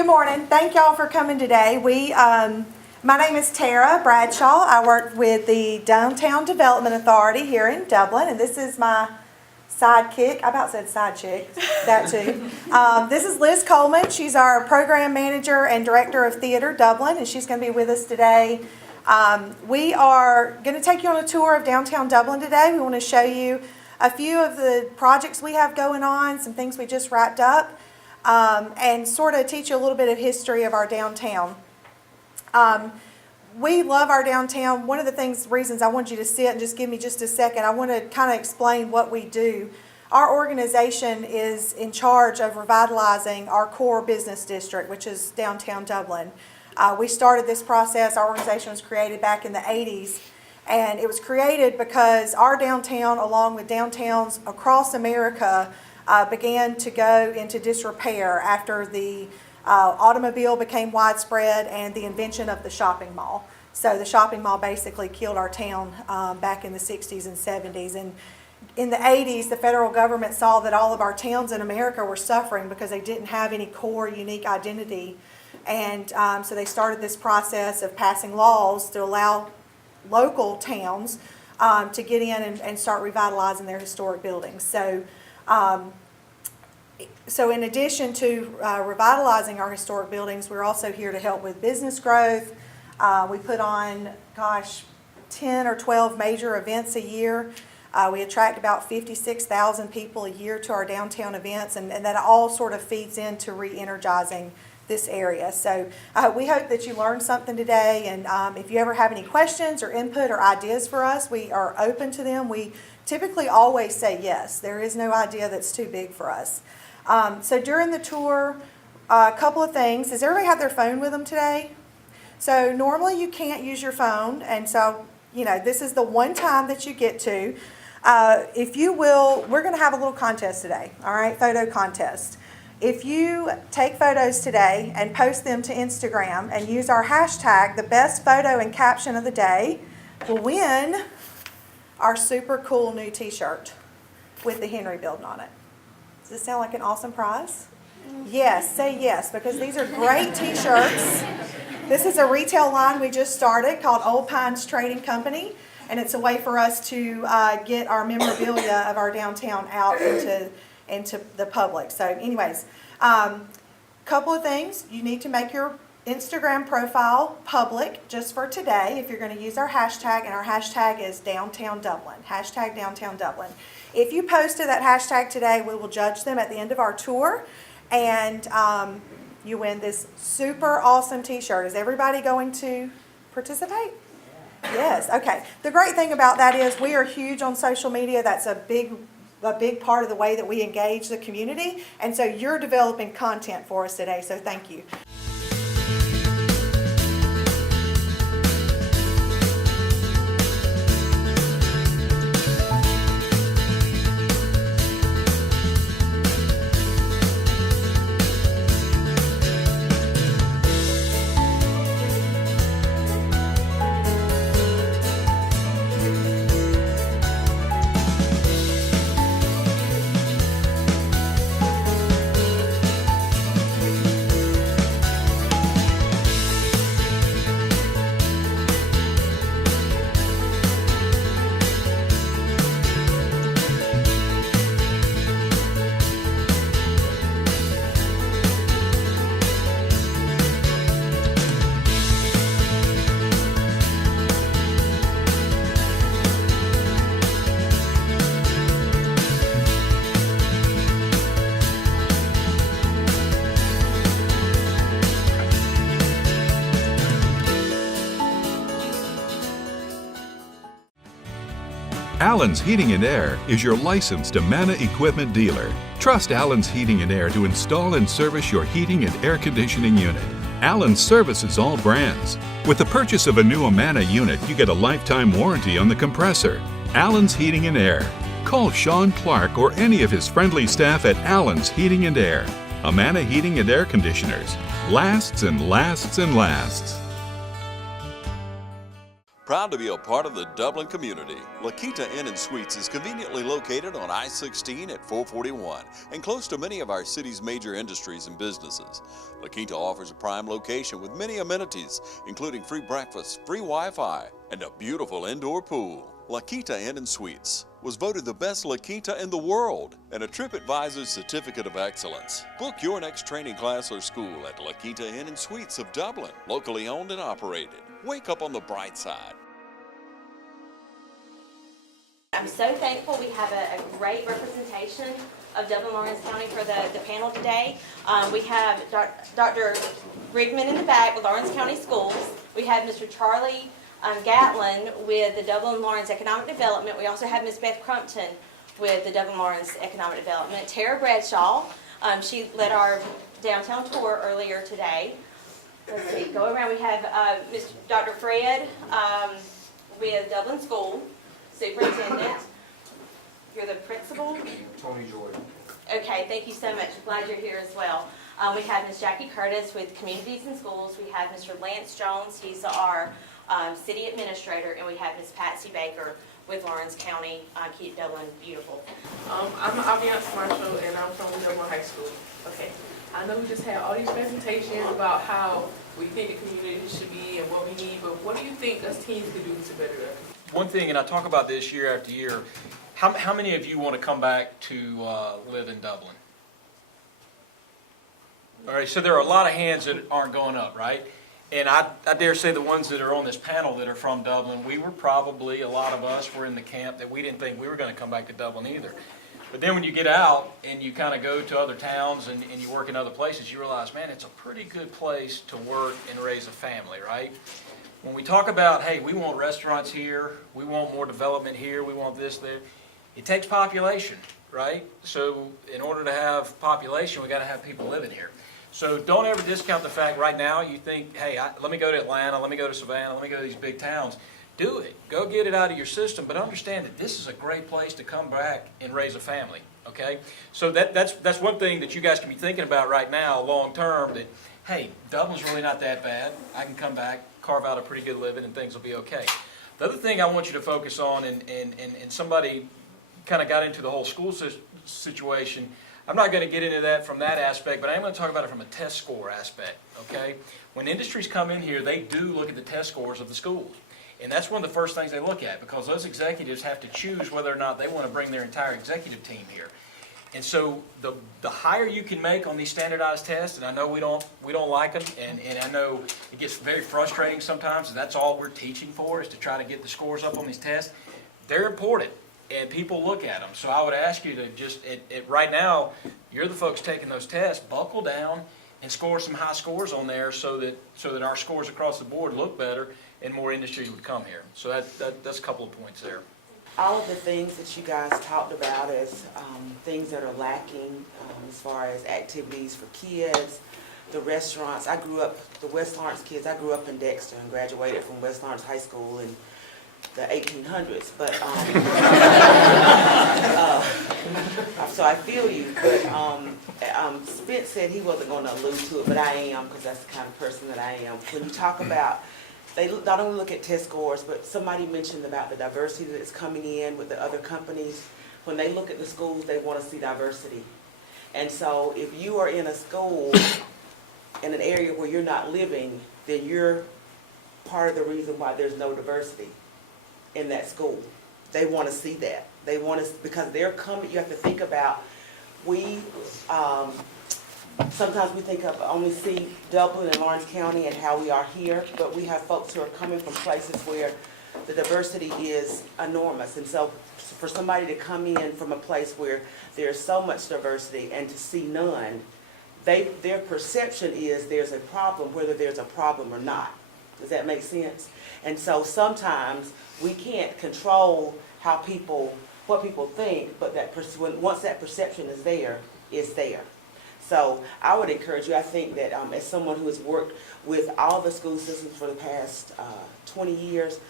Good morning. Thank y'all for coming today. My name is Tara Bradshaw. I work with the Downtown Development Authority here in Dublin, and this is my sidekick. I about said side chick, that too. This is Liz Coleman. She's our program manager and director of theater Dublin, and she's going to be with us today. We are going to take you on a tour of downtown Dublin today. We want to show you a few of the projects we have going on, some things we just wrapped up, and sort of teach you a little bit of history of our downtown. We love our downtown. One of the reasons I want you to sit and just give me just a second, I want to kind of explain what we do. Our organization is in charge of revitalizing our core business district, which is downtown Dublin. We started this process. Our organization was created back in the 80s, and it was created because our downtown, along with downtowns across America, began to go into disrepair after the automobile became widespread and the invention of the shopping mall. So the shopping mall basically killed our town back in the 60s and 70s. And in the 80s, the federal government saw that all of our towns in America were suffering because they didn't have any core unique identity. And so they started this process of passing laws to allow local towns to get in and start revitalizing their historic buildings. So in addition to revitalizing our historic buildings, we're also here to help with business growth. We put on, 10 or 12 major events a year. We attract about 56,000 people a year to our downtown events, and that all sort of feeds into re-energizing this area. So we hope that you learned something today, and if you ever have any questions or input or ideas for us, we are open to them. We typically always say yes. There is no idea that's too big for us. So during the tour, a couple of things. Does everybody have their phone with them today? So normally you can't use your phone, and so this is the one time that you get to. If you will, we're going to have a little contest today, all right, photo contest. If you take photos today and post them to Instagram and use our hashtag, the best photo and caption of the day, will win our super cool new t-shirt with the Henry building on it. Does this sound like an awesome prize? Yes, say yes, because these are great t-shirts. This is a retail line we just started called Old Pines Trading Company, and it's a way for us to get our memorabilia of our downtown out into the public. So anyways, couple of things. You need to make your Instagram profile public just for today if you're going to use our hashtag, and our hashtag is Downtown Dublin, hashtag Downtown Dublin. If you posted that hashtag today, we will judge them at the end of our tour, and you win this super awesome t-shirt. Is everybody going to participate? Yes, okay. The great thing about that is we are huge on social media. That's a big part of the way that we engage the community, and so you're developing content for us today, so thank you. Allen's Heating and Air is your licensed Amana equipment dealer. Trust Allen's Heating and Air to install and service your heating and air conditioning unit. Allen services all brands. With the purchase of a new Amana unit, you get a lifetime warranty on the compressor. Allen's Heating and Air. Call Sean Clark or any of his friendly staff at Allen's Heating and Air. Amana Heating and Air Conditioners. Lasts and lasts and lasts. Proud to be a part of the Dublin community, La Quinta Inn & Suites is conveniently located on I-16 at 441 and close to many of our city's major industries and businesses. La Quinta offers a prime location with many amenities, including free breakfast, free Wi-Fi, and a beautiful indoor pool. La Quinta Inn & Suites was voted the best La Quinta in the world and a TripAdvisor's Certificate of Excellence. Book your next training class or school at La Quinta Inn & Suites of Dublin, locally owned and operated. Wake up on the bright side. I'm so thankful we have a great representation of Dublin-Lawrence County for the panel today. We have Dr. Rigman in the back with Lawrence County Schools. We have Mr. Charlie Gatlin with the Dublin-Lawrence Economic Development. We also have Ms. Beth Crumpton with the Dublin-Lawrence Economic Development. Tara Bradshaw, she led our downtown tour earlier today. Let's see, go around. We have Dr. Fred with Dublin School. Superintendent, you're the principal? Tony Jordan. Okay, thank you so much. Glad you're here as well. We have Ms. Jackie Curtis with Communities and Schools. We have Mr. Lance Jones, he's our city administrator, and we have Ms. Patsy Baker with Lawrence County, Keep Dublin Beautiful. I'm Aviance Marshall, and I'm from Dublin High School. Okay, I know we just had all these presentations about how we think the community should be and what we need, but what do you think us teens could do to better that? One thing, and I talk about this year after year, how many of you want to come back to live in Dublin? All right, so there are a lot of hands that aren't going up, right? And I dare say the ones that are on this panel that are from Dublin, we were probably, a lot of us were in the camp that we didn't think we were going to come back to Dublin either. But then when you get out and you kind of go to other towns and you work in other places, you realize, man, it's a pretty good place to work and raise a family, right? When we talk about, hey, we want restaurants here, we want more development here, we want this there, it takes population, right? So in order to have population, we got to have people living here. So don't ever discount the fact right now you think, hey, let me go to Atlanta, let me go to Savannah, let me go to these big towns. Do it. Go get it out of your system, but understand that this is a great place to come back and raise a family, okay? So that's one thing that you guys can be thinking about right now, long term, that, hey, Dublin's really not that bad. I can come back, carve out a pretty good living, and things will be okay. The other thing I want you to focus on, and somebody kind of got into the whole school situation, I'm not going to get into that from that aspect, but I am going to talk about it from a test score aspect, okay? When industries come in here, they do look at the test scores of the schools. And that's one of the first things they look at, because those executives have to choose whether or not they want to bring their entire executive team here. And so the higher you can make on these standardized tests, and I know we don't like them, and I know it gets very frustrating sometimes, and that's all we're teaching for, is to try to get the scores up on these tests. They're important, and people look at them. So I would ask you to just, right now, you're the folks taking those tests, buckle down and score some high scores on there so that our scores across the board look better and more industries would come here. So that's a couple of points there. All of the things that you guys talked about as things that are lacking as far as activities for kids, the restaurants. I grew up, the West Lawrence kids, I grew up in Dexter and graduated from West Lawrence High School in the 1800s. But so I feel you. But Spence said he wasn't going to allude to it, but I am, because that's the kind of person that I am. When you talk about, they not only look at test scores, but somebody mentioned about the diversity that's coming in with the other companies. When they look at the schools, they want to see diversity. And so if you are in a school in an area where you're not living, then you're part of the reason why there's no diversity in that school. They want to see that. They want to, because they're coming, you have to think about, sometimes we think of only see Dublin and Lawrence County and how we are here, but we have folks who are coming from places where the diversity is enormous. And so for somebody to come in from a place where there's so much diversity and to see none, their perception is there's a problem, whether there's a problem or not. Does that make sense? And so sometimes we can't control how what people think, but once that perception is there, it's there. So I would encourage you, I think that as someone who has worked with all the school systems for the past 20 years,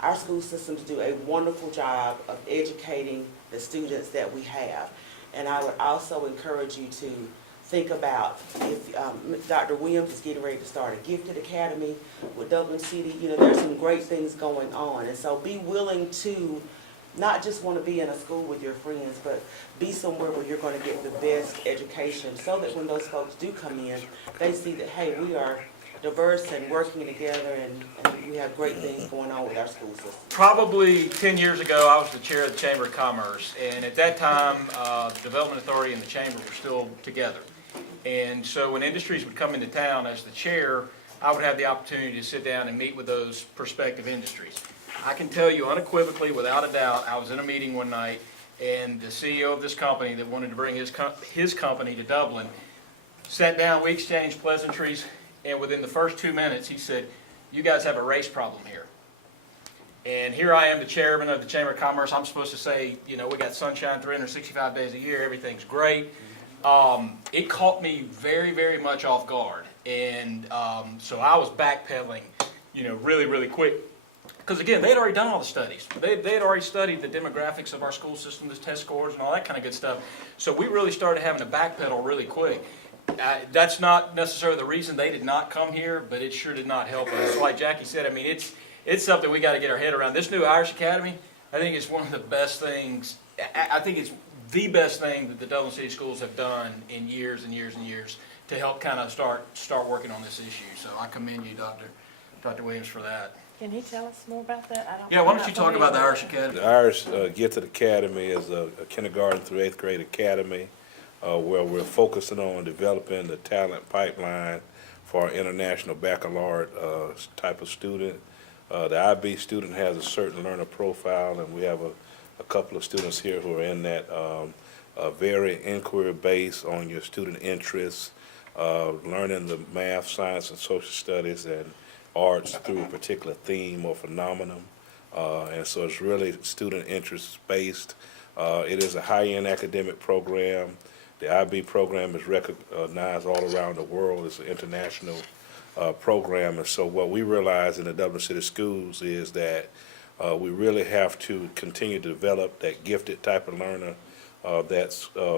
our school systems do a wonderful job of educating the students that we have. And I would also encourage you to think about if Dr. Williams is getting ready to start a gifted academy with Dublin City. You know, there's some great things going on. And so be willing to not just want to be in a school with your friends, but be somewhere where you're going to get the best education so that when those folks do come in, they see that, hey, we are diverse and working together, and we have great things going on with our school system. Probably 10 years ago, I was the chair of the Chamber of Commerce, and at that time, the Development Authority and the Chamber were still together. And so when industries would come into town, as the chair, I would have the opportunity to sit down and meet with those prospective industries. I can tell you unequivocally, without a doubt, I was in a meeting one night, and the CEO of this company that wanted to bring his company to Dublin sat down, we exchanged pleasantries, and within the first 2 minutes, he said, "You guys have a race problem here." And here I am, the chairman of the Chamber of Commerce. I'm supposed to say, you know, we got sunshine 365 days a year, everything's great. It caught me very, very much off guard. And so I was backpedaling, you know, really, really quick. Because again, they had already done all the studies. They had already studied the demographics of our school system, the test scores and all that kind of good stuff. So we really started having to backpedal really quick. That's not necessarily the reason they did not come here, but it sure did not help us. So like Jackie said, I mean, it's something we got to get our head around. This new Irish Academy, I think it's one of the best things. I think it's the best thing that the Dublin City Schools have done in years and years and years to help kind of start working on this issue. So I commend you, Dr. Williams, for that. Can he tell us more about that? Yeah, why don't you talk about the Irish Academy? The Irish Gifted Academy is a kindergarten through 8th grade academy where we're focusing on developing the talent pipeline for our international baccalaureate type of student. The IB student has a certain learner profile, and we have a couple of students here who are in that very inquiry-based on your student interests, learning the math, science, and social studies, and arts through a particular theme or phenomenon. And so it's really student interest based. It is a high-end academic program. The IB program is recognized all around the world. It's an international program. And so what we realize in the Dublin City Schools is that we really have to continue to develop that gifted type of learner that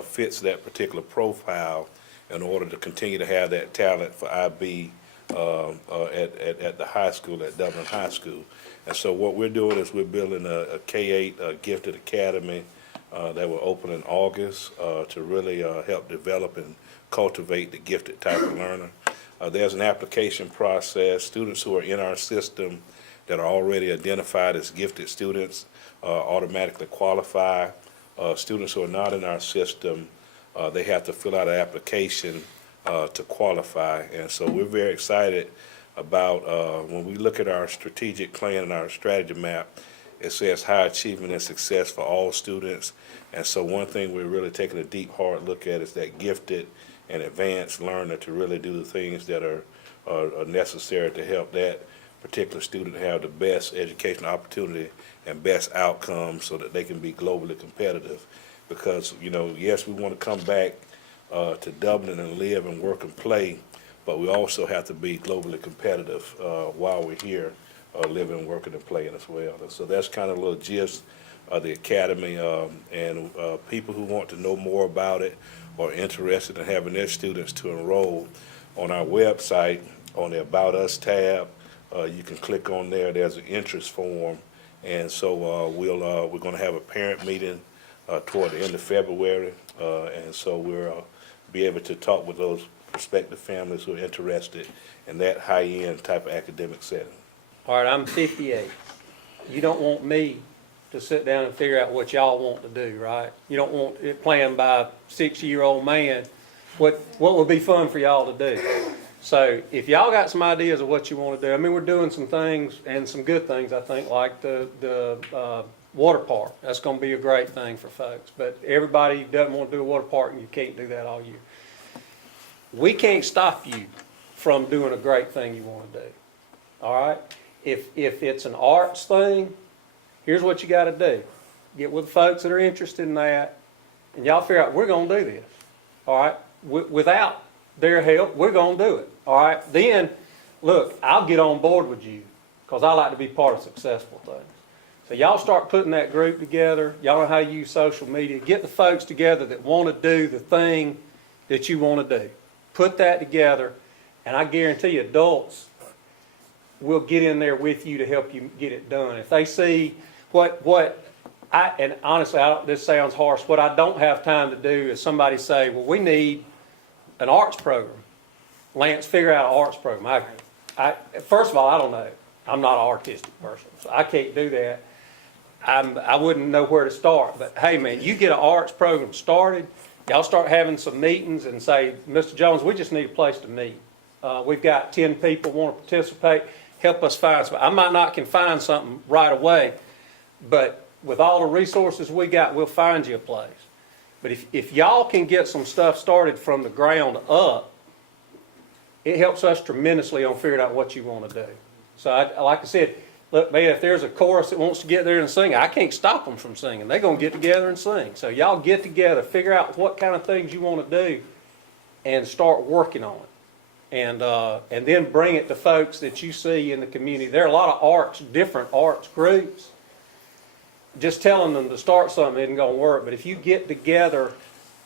fits that particular profile in order to continue to have that talent for IB at the high school, at Dublin High School. And so what we're doing is we're building a K-8 gifted academy that will open in August to really help develop and cultivate the gifted type of learner. There's an application process. Students who are in our system that are already identified as gifted students automatically qualify. Students who are not in our system, they have to fill out an application to qualify. And so we're very excited about when we look at our strategic plan and our strategy map, it says high achievement and success for all students. And so one thing we're really taking a deep, hard look at is that gifted and advanced learner to really do the things that are necessary to help that particular student have the best educational opportunity and best outcomes so that they can be globally competitive. Because, you know, yes, we want to come back to Dublin and live and work and play, but we also have to be globally competitive while we're here, living, working, and playing as well. And so that's kind of a little gist of the academy, and people who want to know more about it or interested in having their students to enroll on our website on the About Us tab. You can click on there. There's an interest form, and so we're going to have a parent meeting toward the end of February, and so we'll be able to talk with those prospective families who are interested in that high-end type of academic setting. All right, I'm 58. You don't want me to sit down and figure out what y'all want to do, right? You don't want it planned by a 60-year-old man. What would be fun for y'all to do? So if y'all got some ideas of what you want to do, I mean, we're doing some things and some good things, I think, like the water park. That's going to be a great thing for folks. But everybody doesn't want to do a water park, and you can't do that all year. We can't stop you from doing a great thing you want to do. All right? If it's an arts thing, here's what you got to do. Get with the folks that are interested in that, and y'all figure out, we're going to do this. All right? Without their help, we're going to do it. All right? Then, look, I'll get on board with you because I like to be part of successful things. So y'all start putting that group together. Y'all know how to use social media. Get the folks together that want to do the thing that you want to do. Put that together, and I guarantee you, adults will get in there with you to help you get it done. If they see and honestly, this sounds harsh, what I don't have time to do is somebody say, well, we need an arts program. Lance, figure out an arts program. First of all, I don't know. I'm not an artistic person, so I can't do that. I wouldn't know where to start. But hey, man, you get an arts program started, y'all start having some meetings and say, Mr. Jones, we just need a place to meet. We've got 10 people want to participate. Help us find something. I might not can find something right away, but with all the resources we got, we'll find you a place. But if y'all can get some stuff started from the ground up, it helps us tremendously on figuring out what you want to do. So like I said, look, man, if there's a chorus that wants to get there and sing, I can't stop them from singing. They're going to get together and sing. So y'all get together, figure out what kind of things you want to do, and start working on it. And then bring it to folks that you see in the community. There are a lot of different arts groups. Just telling them to start something isn't going to work. But if you get together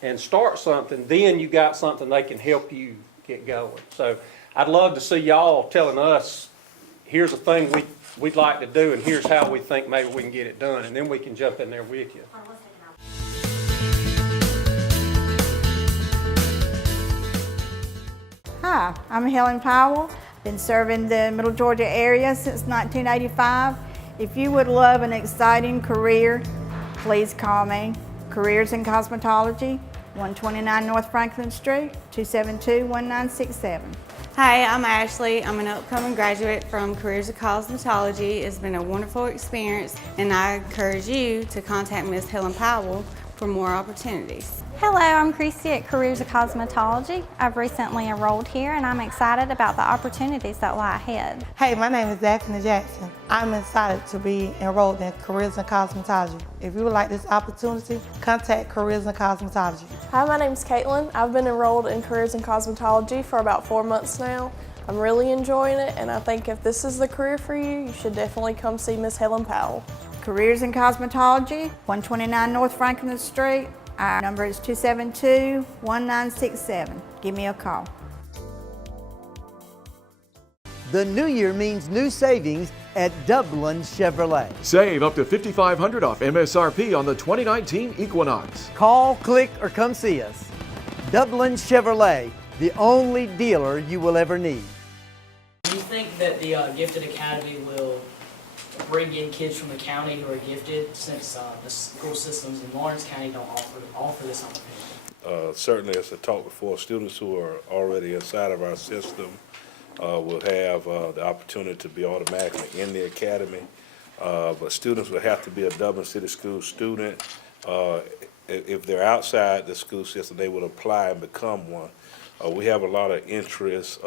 and start something, then you got something they can help you get going. So I'd love to see y'all telling us, here's a thing we'd like to do, and here's how we think maybe we can get it done, and then we can jump in there with you. Hi, I'm Helen Powell. Been serving the Middle Georgia area since 1985. If you would love an exciting career, please call me. Careers in Cosmetology, 129 North Franklin Street, 272-1967. Hi, I'm Ashley. I'm an upcoming graduate from Careers in Cosmetology. It's been a wonderful experience, and I encourage you to contact Ms. Helen Powell for more opportunities. Hello, I'm Christy at Careers of Cosmetology. I've recently enrolled here and I'm excited about the opportunities that lie ahead. Hey, my name is Daphne Jackson. I'm excited to be enrolled in Careers in Cosmetology. If you would like this opportunity, contact Careers in Cosmetology. Hi, my name is Caitlin. I've been enrolled in Careers in Cosmetology for about 4 months now. I'm really enjoying it, and I think if this is the career for you, you should definitely come see Ms. Helen Powell. Careers in Cosmetology, 129 North Franklin Street. Our number is 272-1967. Give me a call. The new year means new savings at Dublin Chevrolet. Save up to $5,500 off MSRP on the 2019 Equinox. Call, click, or come see us. Dublin Chevrolet, the only dealer you will ever need. Do you think that the Gifted Academy will bring in kids from the county who are gifted, since the school systems in Lawrence County don't offer this opportunity? Certainly, as I talked before, students who are already inside of our system will have the opportunity to be automatically in the academy. But students will have to be a Dublin City School student. If they're outside the school system, they will apply and become one. We have a lot of interest,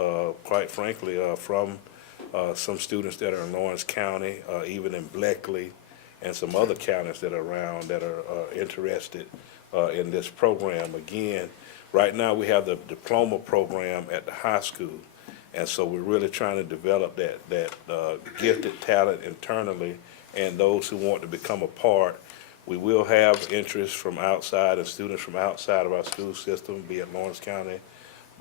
quite frankly, from some students that are in Lawrence County, even in Bleckley, and some other counties that are around that are interested in this program. Again, right now we have the diploma program at the high school, and so we're really trying to develop that gifted talent internally, and those who want to become a part. We will have interest from outside and students from outside of our school system, be it Lawrence County,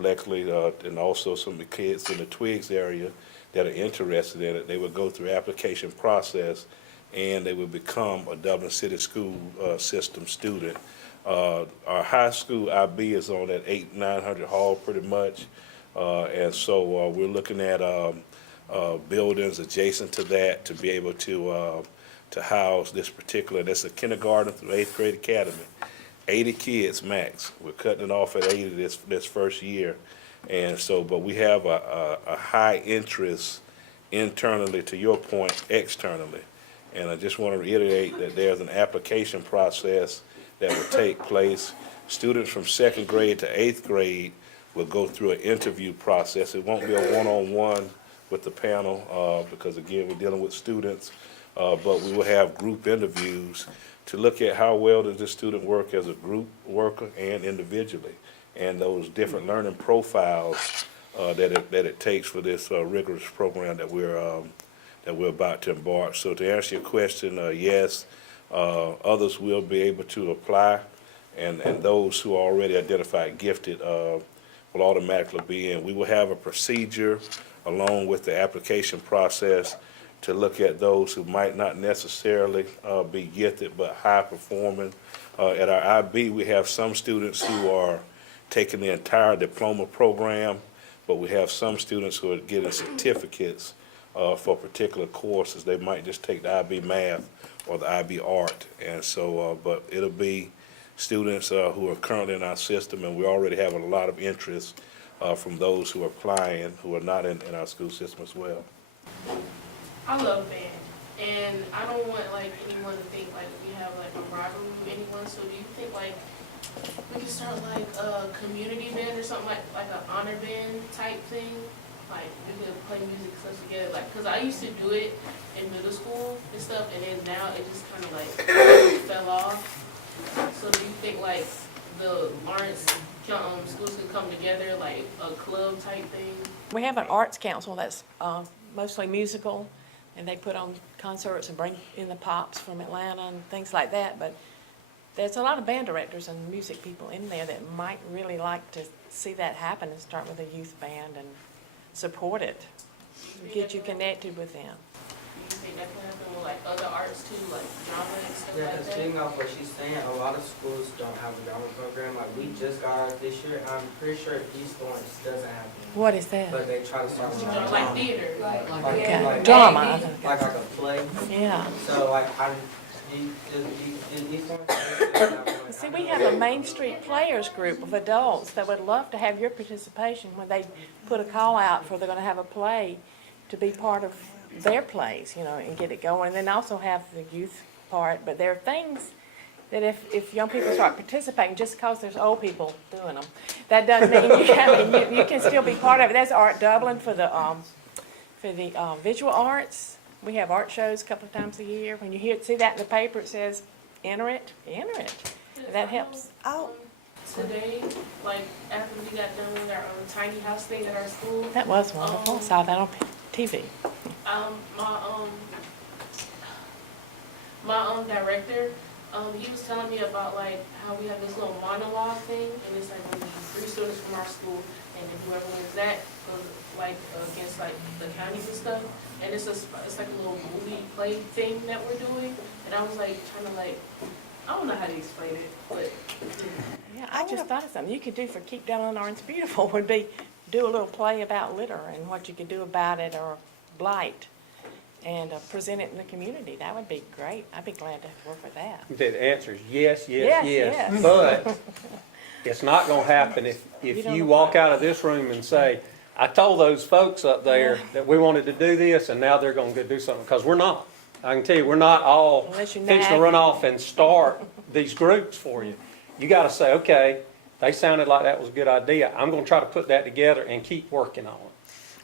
Bleckley, and also some of the kids in the Twiggs area that are interested in it. They would go through application process, and they would become a Dublin City School system student. Our high school IB is on that 800-900 hall pretty much, and so we're looking at buildings adjacent to that to be able to house this particular. That's a kindergarten through 8th grade academy. 80 kids max. We're cutting it off at 80 this first year. And so, but we have a high interest internally, to your point, externally. And I just want to reiterate that there's an application process that will take place. Students from 2nd grade to 8th grade will go through an interview process. It won't be a one-on-one with the panel because, again, we're dealing with students, but we will have group interviews to look at how well does this student work as a group worker and individually, and those different learning profiles that it takes for this rigorous program that we're about to embark. So to answer your question, yes, others will be able to apply and those who are already identified gifted will automatically be in. We will have a procedure along with the application process to look at those who might not necessarily be gifted but high performing. At our IB, we have some students who are taking the entire diploma program, but we have some students who are getting certificates for particular courses. They might just take the IB math or the IB art. And so, but it'll be students who are currently in our system, and we already have a lot of interest from those who are applying who are not in our school system as well. I love band, and I don't want like anyone to think like we have like a rivalry with anyone. So do you think like we can start like a community band or something like an honor band type thing? Like we could play music close together, like because I used to do it in middle school and stuff, and then now it just kind of like fell off. So do you think like the Lawrence schools could come together like a club type thing? We have an arts council that's mostly musical, and they put on concerts and bring in the pops from Atlanta and things like that. But there's a lot of band directors and music people in there that might really like to see that happen and start with a youth band and support it, get you connected with them. Do you think that can happen with like other arts too, like drama and stuff Yeah, like because that? being off what she's saying, a lot of schools don't have a drama program. Like we just got ours this year. I'm pretty sure East Lawrence doesn't have one. What is that? But they try to start with Like theater. Okay. Drama. Like a play. Yeah. So like East Lawrence. See, we have a Main Street Players group of adults that would love to have your participation when they put a call out for they're going to have a play to be part of their plays, you know, and get it going. And then also have the youth part. But there are things that if young people start participating, just because there's old people doing them, that doesn't mean you can still be part of it. That's Art Dublin for the visual arts. We have art shows a couple of times a year. When you see that in the paper, it says, enter it. That helps. Today, like after we got done with our tiny house thing at our school. That was wonderful. I saw that on TV. My director, he was telling me about like how we have this little monologue thing, and it's like when 3 students from our school, and then whoever wins that goes like against like the counties and stuff. And it's like a little movie play thing that we're doing, and I was like trying to like. I don't know how to explain it, but yeah, I just thought of something you could do for Keep Dublin Orange Beautiful would be do a little play about litter and what you could do about it or blight, and present it in the community. That would be great. I'd be glad to work with that. The answer is yes. Yes. But it's not going to happen if you walk out of this room and say, I told those folks up there that we wanted to do this, and now they're going to go do something, because we're not. I can tell you, we're not all fixing to run off and start these groups for you. You got to say, okay, they sounded like that was a good idea. I'm going to try to put that together and keep working on it.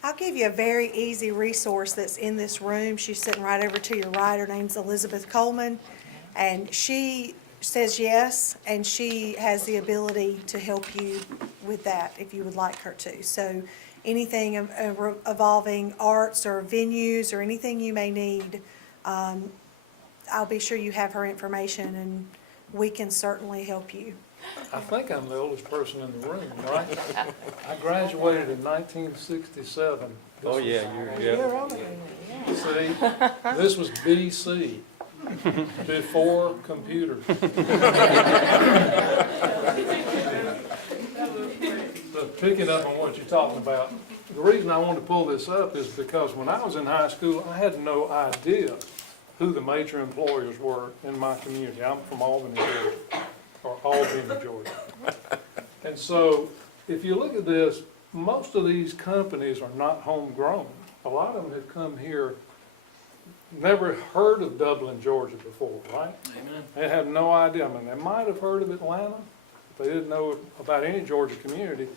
I'll give you a very easy resource that's in this room. She's sitting right over to your right. Her name's Elizabeth Coleman, and she says yes, and she has the ability to help you with that if you would like her to. So anything involving arts or venues or anything you may need, I'll be sure you have her information, and we can certainly help you. I think I'm the oldest person in the room, right? I graduated in 1967. Oh, yeah, You're older than me, See, this was BC, before computers. But picking up on what you're talking about, the reason I wanted to pull this up is because when I was in high school, I had no idea who the major employers were in my community. I'm from Albany, Georgia, or Albany, Georgia. And so if you look at this, most of these companies are not homegrown. A lot of them have come here, never heard of Dublin, Georgia before, right? Amen. They have no idea. I mean, they might have heard of Atlanta, but they didn't know about any Georgia community.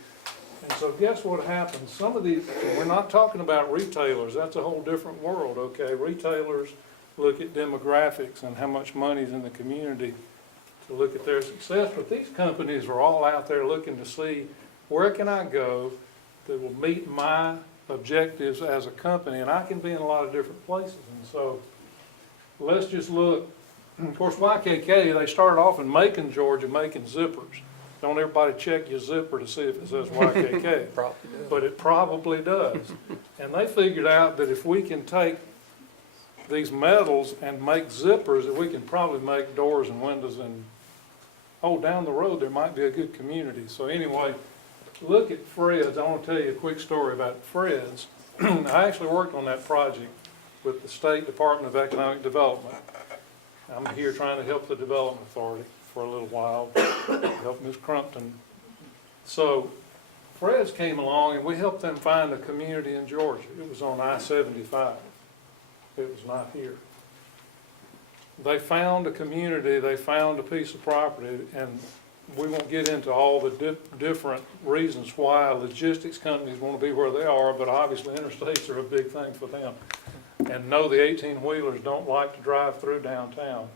And so guess what happens? Some of these, we're not talking about retailers. That's a whole different world, okay? Retailers look at demographics and how much money's in the community to look at their success. But these companies are all out there looking to see where can I go that will meet my objectives as a company. And I can be in a lot of different places. And so let's just look Of course, YKK, they started off in Macon, Georgia, making zippers. Don't everybody check your zipper to see if it says YKK. But it probably does. And they figured out that if we can take these metals and make zippers, that we can probably make doors and windows, and down the road there might be a good community. So anyway, look at Fred's. I want to tell you a quick story about Fred's. I actually worked on that project with the State Department of Economic Development. I'm here trying to help the Development Authority for a little while, help Ms. Crumpton. So Fred's came along and we helped them find a community in Georgia. It was on I-75. It was not here. They found a community, they found a piece of property, and we won't get into all the different reasons why logistics companies want to be where they are, but obviously interstates are a big thing for them. And no, the 18-wheelers don't like to drive through downtown.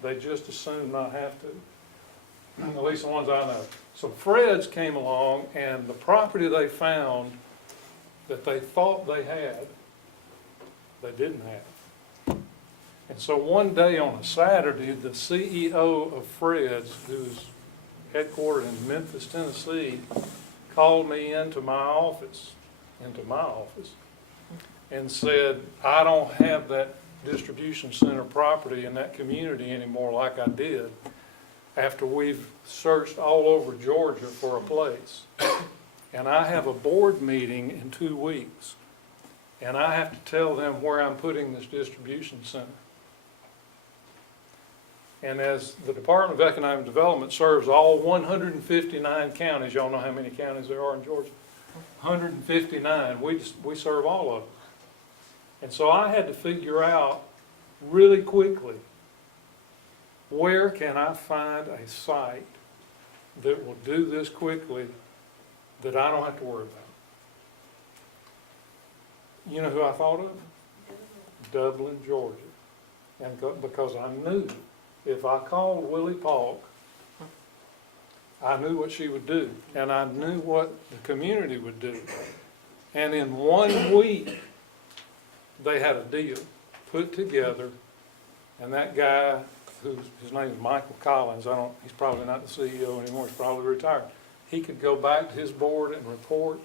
They just as soon not have to, at least the ones I know. So Fred's came along, and the property they found that they thought they had, they didn't have. And so one day on a Saturday, the CEO of Fred's, who's headquartered in Memphis, Tennessee, called me into my office, and said, I don't have that distribution center property in that community anymore like I did after we've searched all over Georgia for a place. And I have a board meeting in 2 weeks, and I have to tell them where I'm putting this distribution center. And as the Department of Economic Development serves all 159 counties, y'all know how many counties there are in Georgia? 159, we serve all of them. And so I had to figure out really quickly, where can I find a site that will do this quickly that I don't have to worry about? You know who I thought of? Dublin, Georgia. And because I knew if I called Willie Paulk, I knew what she would do, and I knew what the community would do. And in 1 week, they had a deal put together, and that guy, his name is Michael Collins, he's probably not the CEO anymore, he's probably retired. He could go back to his board and report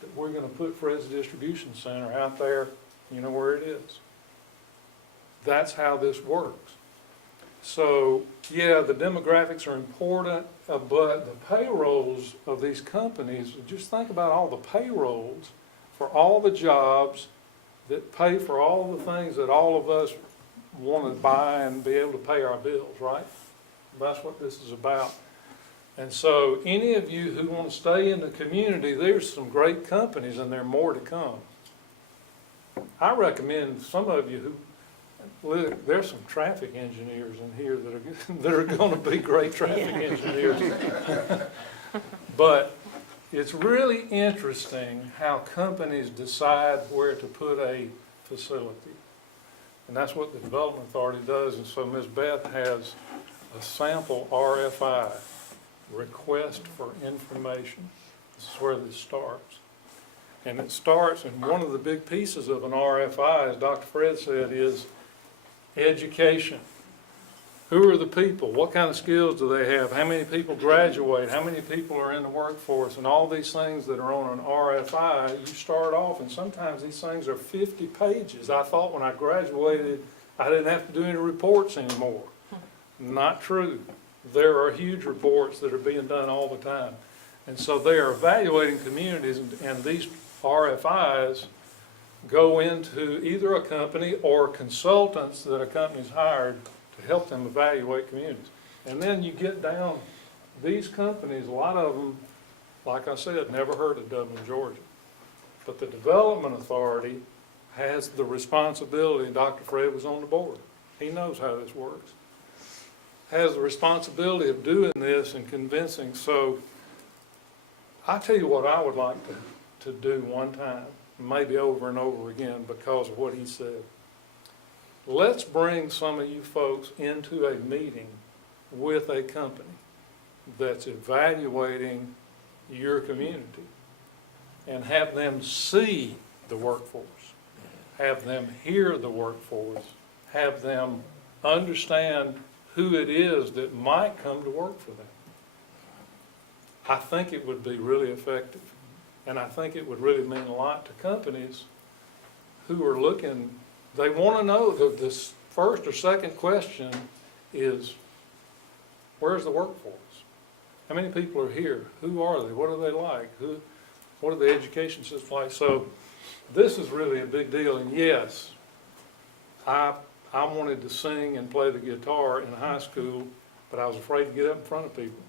that we're going to put Fred's Distribution Center out there, you know where it is. That's how this works. So, yeah, the demographics are important, but the payrolls of these companies, just think about all the payrolls for all the jobs that pay for all the things that all of us want to buy and be able to pay our bills, right? That's what this is about. And so any of you who want to stay in the community, there's some great companies and there are more to come. I recommend some of you who, there's some traffic engineers in here that are going to be great traffic engineers. But it's really interesting how companies decide where to put a facility. And that's what the Development Authority does. And so Ms. Beth has a sample RFI, request for information. This is where this starts. And it starts, and one of the big pieces of an RFI, as Dr. Fred said, is education. Who are the people? What kind of skills do they have? How many people graduate? How many people are in the workforce? And all these things that are on an RFI, you start off, and sometimes these things are 50 pages. I thought when I graduated, I didn't have to do any reports anymore. Not true. There are huge reports that are being done all the time. And so they are evaluating communities, and these RFIs go into either a company or consultants that a company's hired to help them evaluate communities. And then you get down, these companies, a lot of them, like I said, never heard of Dublin, Georgia. But the Development Authority has the responsibility, and Dr. Fred was on the board. He knows how this works. Has the responsibility of doing this and convincing. So I tell you what I would like to do one time, maybe over and over again because of what he said. Let's bring some of you folks into a meeting with a company that's evaluating your community and have them see the workforce, have them hear the workforce, have them understand who it is that might come to work for them. I think it would be really effective, and I think it would really mean a lot to companies who are looking. They want to know that this first or second question is, where's the workforce? How many people are here? Who are they? What are they like? What are the education systems like? So this is really a big deal. And yes, I wanted to sing and play the guitar in high school, but I was afraid to get up in front of people.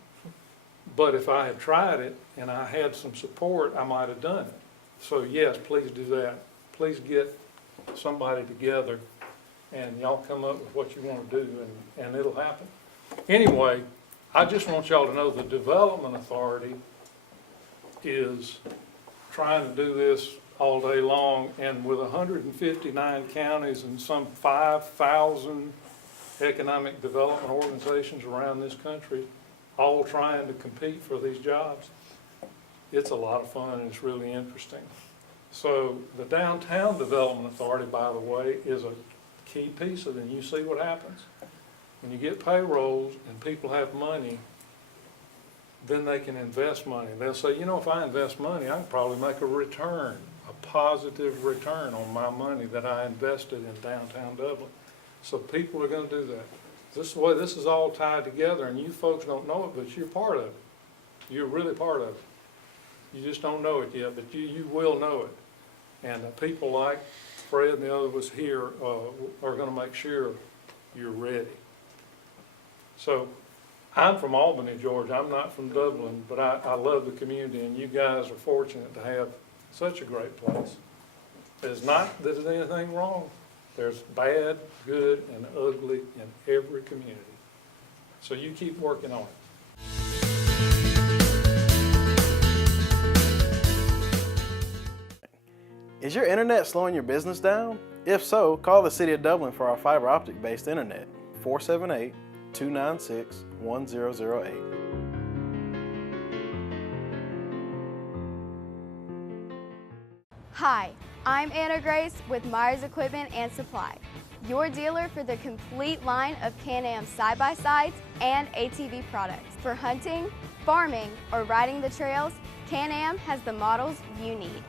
But if I had tried it and I had some support, I might have done it. So yes, please do that. Please get somebody together and y'all come up with what you want to do, and it'll happen. Anyway, I just want y'all to know the Development Authority is trying to do this all day long, and with 159 counties and some 5,000 economic development organizations around this country, all trying to compete for these jobs, it's a lot of fun and it's really interesting. So the Downtown Development Authority, by the way, is a key piece of it. And you see what happens. When you get payrolls and people have money, then they can invest money. They'll say, you know, if I invest money, I can probably make a return, a positive return on my money that I invested in downtown Dublin. So people are going to do that. This way, this is all tied together, and you folks don't know it, but you're part of it. You're really part of it. You just don't know it yet, but you will know it. And people like Fred and the other of us here are going to make sure you're ready. So I'm from Albany, Georgia. I'm not from Dublin, but I love the community, and you guys are fortunate to have such a great place. It's not that there's anything wrong. There's bad, good, and ugly in every community. So you keep working on it. Is your internet slowing your business down? If so, call the City of Dublin for our fiber optic based internet, 478-296-1008. Hi, I'm Anna Grace with Myers Equipment and Supply, your dealer for the complete line of Can-Am side-by-sides and ATV products. For hunting, farming, or riding the trails, Can-Am has the models you need.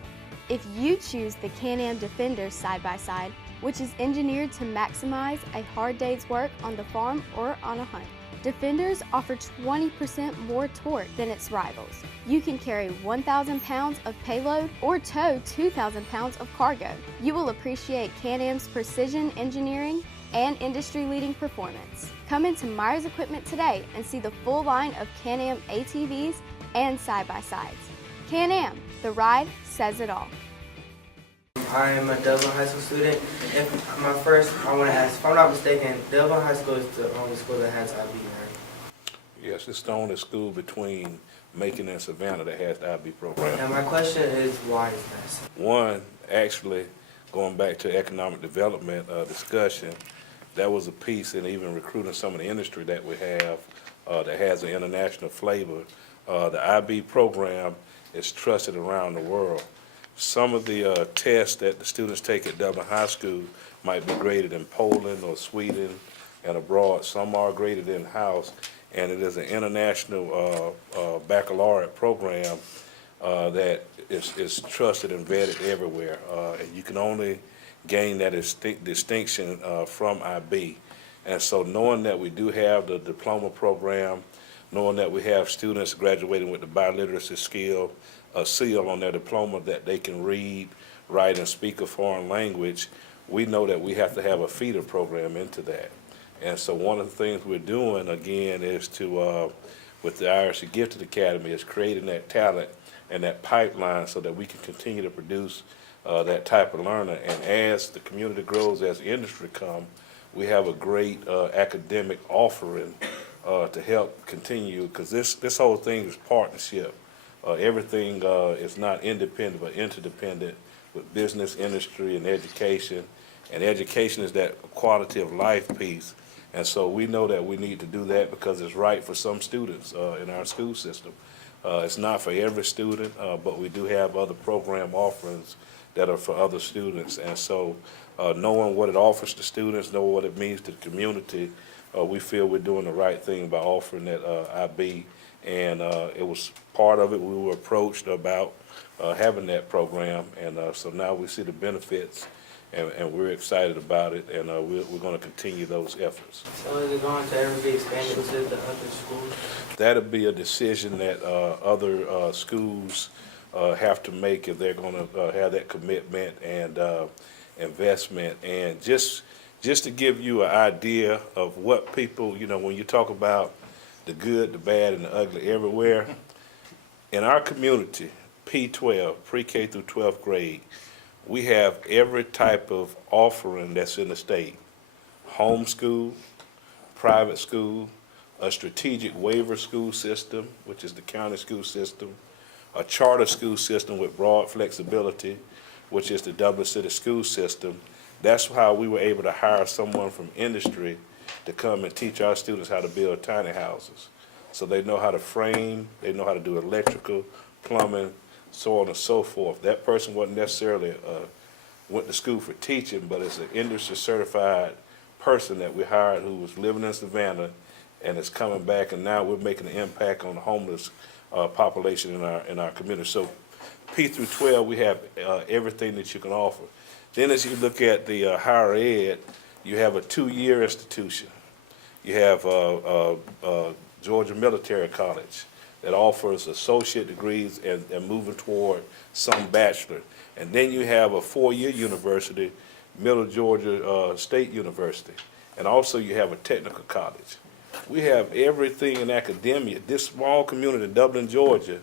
If you choose the Can-Am Defender side-by-side, which is engineered to maximize a hard day's work on the farm or on a hunt, Defenders offer 20% more torque than its rivals. You can carry 1,000 pounds of payload or tow 2,000 pounds of cargo. You will appreciate Can-Am's precision engineering and industry-leading performance. Come into Myers Equipment today and see the full line of Can-Am ATVs and side-by-sides. Can-Am, the ride says it all. I am a Dublin High School student. I want to ask, if I'm not mistaken, Dublin High School is the only school that has IB, right? Yes, it's the only school between Macon and Savannah that has the IB program. And my question is, why is that? One, actually, going back to economic development discussion, that was a piece in even recruiting some of the industry that we have that has an international flavor. The IB program is trusted around the world. Some of the tests that the students take at Dublin High School might be graded in Poland or Sweden and abroad. Some are graded in-house, and it is an international baccalaureate program that is trusted and vetted everywhere. And you can only gain that distinction from IB. And so knowing that we do have the diploma program, knowing that we have students graduating with the biliteracy skill, a seal on their diploma that they can read, write, and speak a foreign language, we know that we have to have a feeder program into that. And so one of the things we're doing, again, is to, with the Irish Gifted Academy, is creating that talent and that pipeline so that we can continue to produce that type of learner. And as the community grows, as the industry comes, we have a great academic offering to help continue, because this whole thing is partnership. Everything is not independent but interdependent with business, industry, and education. And education is that quality of life piece. And so we know that we need to do that because it's right for some students in our school system. It's not for every student, but we do have other program offerings that are for other students. And so knowing what it offers to students, knowing what it means to the community, we feel we're doing the right thing by offering that IB. And it was part of it. We were approached about having that program, and so now we see the benefits, and we're excited about it, and we're going to continue those efforts. So is it going to ever be expanded to the other schools? That'll be a decision that other schools have to make if they're going to have that commitment and investment. And just to give you an idea of what people, you know, when you talk about the good, the bad, and the ugly everywhere, in our community, P12, pre-K through 12th grade, we have every type of offering that's in the state. Homeschool, private school, a strategic waiver school system, which is the county school system, a charter school system with broad flexibility, which is the Dublin City school system. That's how we were able to hire someone from industry to come and teach our students how to build tiny houses. So they know how to frame, they know how to do electrical, plumbing, so on and so forth. That person wasn't necessarily went to school for teaching, but it's an industry certified person that we hired who was living in Savannah and is coming back, and now we're making an impact on the homeless population in our community. So P through 12, we have everything that you can offer. Then as you look at the higher ed, you have a 2-year institution. You have Georgia Military College that offers associate degrees and moving toward some bachelor. And then you have a 4-year university, Middle Georgia State University. And also you have a technical college. We have everything in academia, this small community in Dublin, Georgia,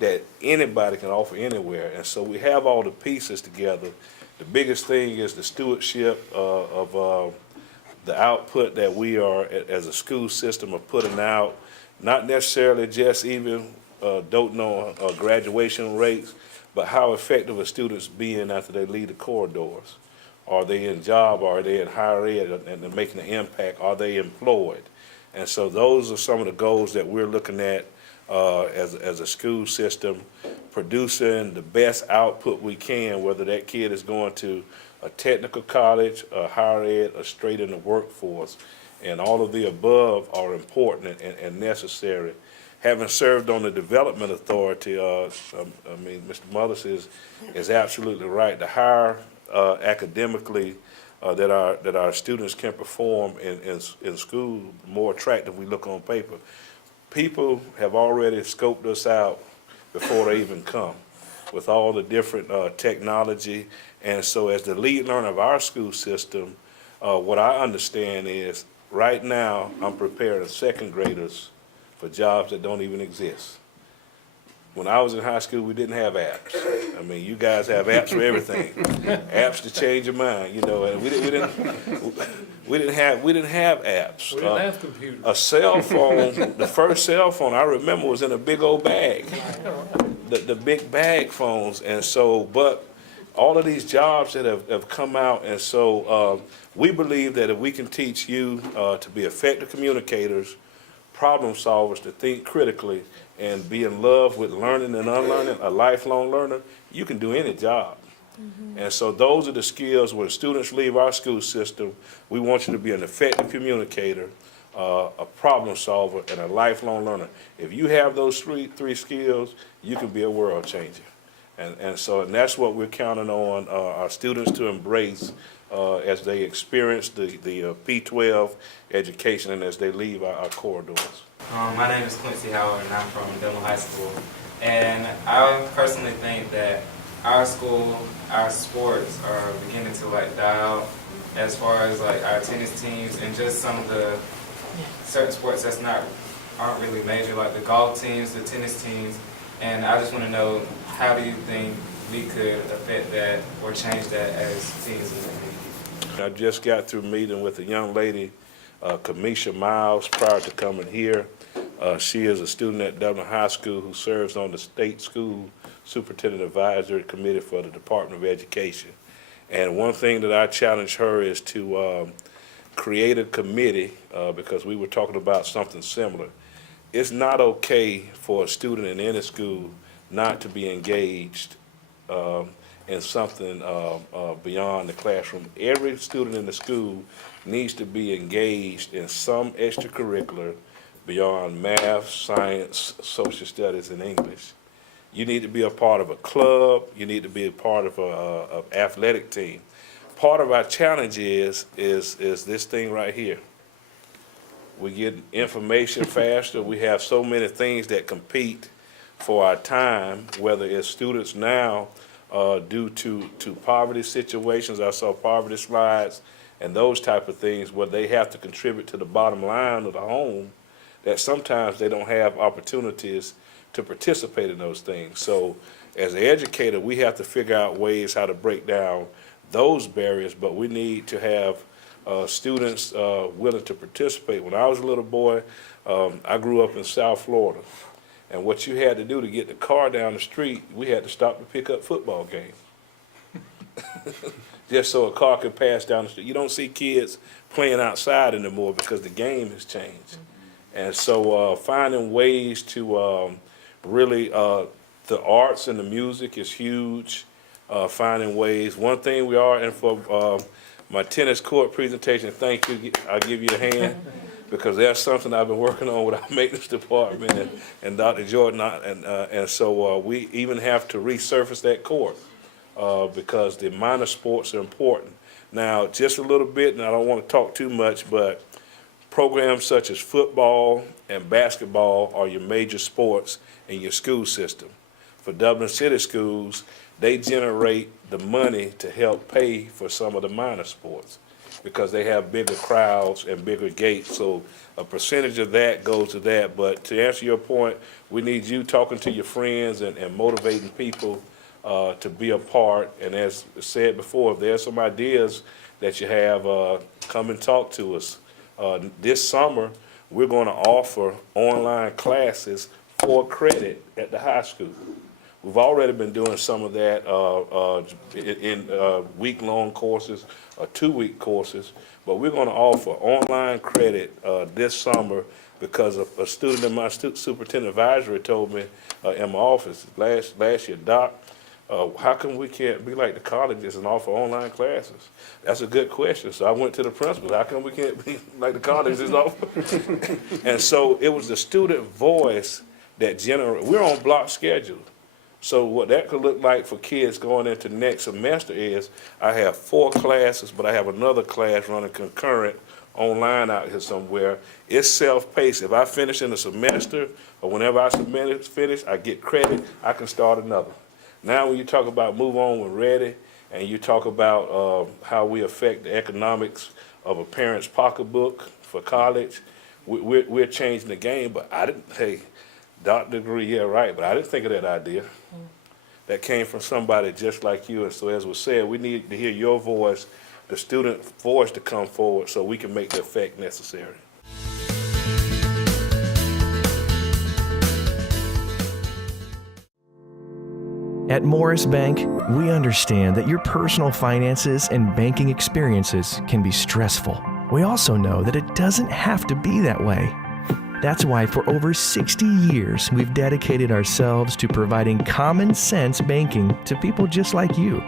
that anybody can offer anywhere. And so we have all the pieces together. The biggest thing is the stewardship of the output that we are, as a school system, are putting out. Not necessarily just even doting on graduation rates, but how effective are students being after they leave the corridors? Are they in job? Are they in higher ed and they're making an impact? Are they employed? And so those are some of the goals that we're looking at as a school system, producing the best output we can, whether that kid is going to a technical college, a higher ed, or straight in the workforce. And all of the above are important and necessary. Having served on the development authority, Mr. Mothers is absolutely right. The higher academically that our students can perform in school, the more attractive we look on paper. People have already scoped us out before they even come with all the different technology. And so as the lead learner of our school system, what I understand is right now I'm preparing second graders for jobs that don't even exist. When I was in high school, we didn't have apps. I mean, you guys have apps for everything. Apps to change your mind, you know. And we didn't have apps. We didn't have computers. A cell phone, the first cell phone I remember was in a big old bag, the big bag phones. And so, but all of these jobs that have come out, and so we believe that if we can teach you to be effective communicators, problem solvers, to think critically, and be in love with learning and unlearning, a lifelong learner, you can do any job. And so those are the skills when students leave our school system. We want you to be an effective communicator, a problem solver, and a lifelong learner. If you have those three skills, you can be a world changer. And that's what we're counting on our students to embrace as they experience the P12 education and as they leave our corridors. My name is Quincy Howard, and I'm from Dublin High School. And I personally think that our school, our sports are beginning to die out as far as our tennis teams and just some of the certain sports that aren't really major, like the golf teams, the tennis teams. And I just want to know, how do you think we could affect that or change that as teens in the community? I just got through meeting with a young lady, Kamisha Miles, prior to coming here. She is a student at Dublin High School who serves on the State School Superintendent Advisory Committee for the Department of Education. And one thing that I challenged her is to create a committee, because we were talking about something similar. it's not okay for a student in any school not to be engaged in something beyond the classroom. Every student in the school needs to be engaged in some extracurricular beyond math, science, social studies, and English. You need to be a part of a club. You need to be a part of an athletic team. Part of our challenge is this thing right here. We get information faster. We have so many things that compete for our time, whether it's students now due to poverty situations. I saw poverty slides and those type of things where they have to contribute to the bottom line of the home, that sometimes they don't have opportunities to participate in those things. So as an educator, we have to figure out ways how to break down those barriers, but we need to have students willing to participate. When I was a little boy, I grew up in South Florida, and what you had to do to get the car down the street, we had to stop to pick up football games. Just so a car could pass down the street. You don't see kids playing outside anymore because the game has changed. And so finding ways to really, the arts and the music is huge. Finding ways. One thing we are, and for my tennis court presentation, thank you, I'll give you a hand, because that's something I've been working on with our maintenance department and Dr. Jordan, and so we even have to resurface that court because the minor sports are important. Now, just a little bit, and I don't want to talk too much, but programs such as football and basketball are your major sports in your school system. For Dublin City schools, they generate the money to help pay for some of the minor sports because they have bigger crowds and bigger gates. So a percentage of that goes to that. But to answer your point, we need you talking to your friends and motivating people to be a part. And as said before, if there's some ideas that you have, come and talk to us. This summer, we're going to offer online classes for credit at the high school. We've already been doing some of that in week-long courses or 2-week courses, but we're going to offer online credit this summer because a student in my superintendent advisory told me in my office last year, Doc, how come we can't be like the colleges and offer online classes? That's a good question. So I went to the principal. How come we can't be like the colleges and offer? And so it was the student voice that generated. We're on block schedule. So what that could look like for kids going into next semester is I have 4 classes, but I have another class running concurrent online out here somewhere. It's self-paced. If I finish in the semester or whenever I finish, I get credit, I can start another. Now when you talk about Move On when ready, and you talk about how we affect the economics of a parent's pocketbook for college, we're changing the game. But I didn't, hey, doctor degree, yeah, right, but I didn't think of that idea. That came from somebody just like you. And so as was said, we need to hear your voice, the student voice, to come forward so we can make the effect necessary. At Morris Bank, we understand that your personal finances and banking experiences can be stressful. We also know that it doesn't have to be that way. That's why for over 60 years, we've dedicated ourselves to providing common sense banking to people just like you.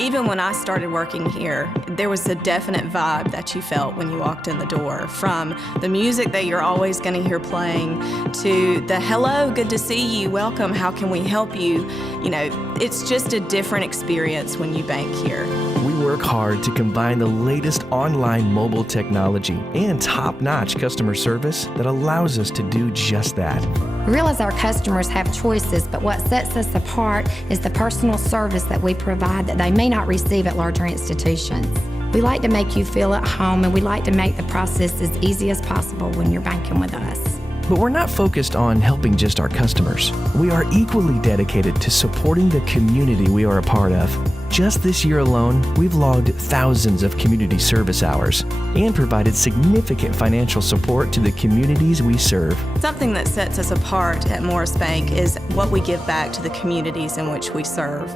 Even when I started working here, there was a definite vibe that you felt when you walked in the door, from the music that you're always going to hear playing to the hello, good to see you, welcome, how can we help you? You know, it's just a different experience when you bank here. We work hard to combine the latest online mobile technology and top-notch customer service that allows us to do just that. We realize our customers have choices, but what sets us apart is the personal service that we provide that they may not receive at larger institutions. We like to make you feel at home, and we like to make the process as easy as possible when you're banking with us. But we're not focused on helping just our customers. We are equally dedicated to supporting the community we are a part of. Just this year alone, we've logged thousands of community service hours and provided significant financial support to the communities we serve. Something that sets us apart at Morris Bank is what we give back to the communities in which we serve.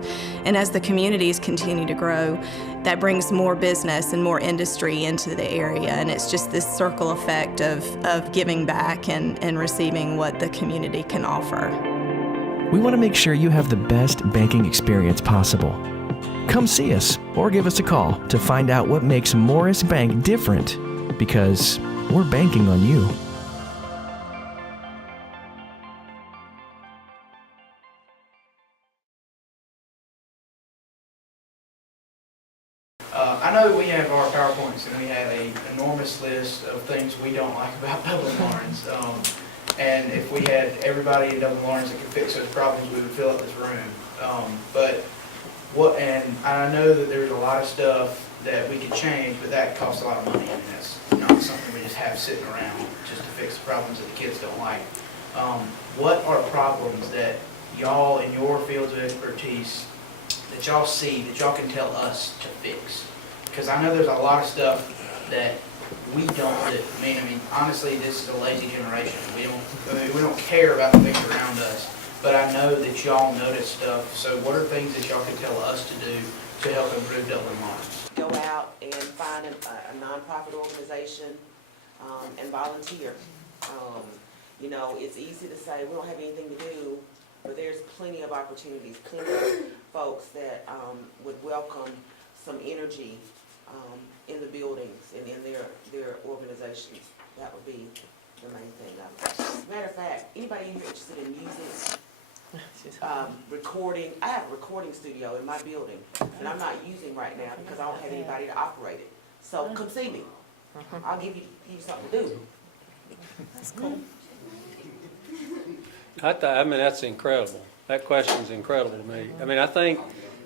And as the communities continue to grow, that brings more business and more industry into the area. And it's just this circle effect of giving back and receiving what the community can offer. We want to make sure you have the best banking experience possible. Come see us or give us a call to find out what makes Morris Bank different, because we're banking on you. I know we have our PowerPoints and we have an enormous list of things we don't like about Dublin Lawrence. And if we had everybody in Dublin Lawrence that could fix those problems, we would fill up this room. And I know that there's a lot of stuff that we could change, but that costs a lot of money, and that's not something we just have sitting around just to fix the problems that the kids don't like. What are problems that y'all in your fields of expertise that y'all see, that y'all can tell us to fix? Because I know there's a lot of stuff that we don't do. I mean, honestly, this is a lazy generation. We don't care about the things around us. But I know that y'all notice stuff. So what are things that y'all can tell us to do to help improve Dublin Lawrence? Go out and find a nonprofit organization and volunteer. You know, it's easy to say we don't have anything to do, but there's plenty of opportunities, plenty of folks that would welcome some energy in the buildings and in their organizations. That would be the main thing. Matter of fact, anybody here interested in music? Recording. I have a recording studio in my building, and I'm not using right now because I don't have anybody to operate it. So come see me. I'll give you something to do. That's cool. I mean, that's incredible. That question's incredible to me. I mean, I think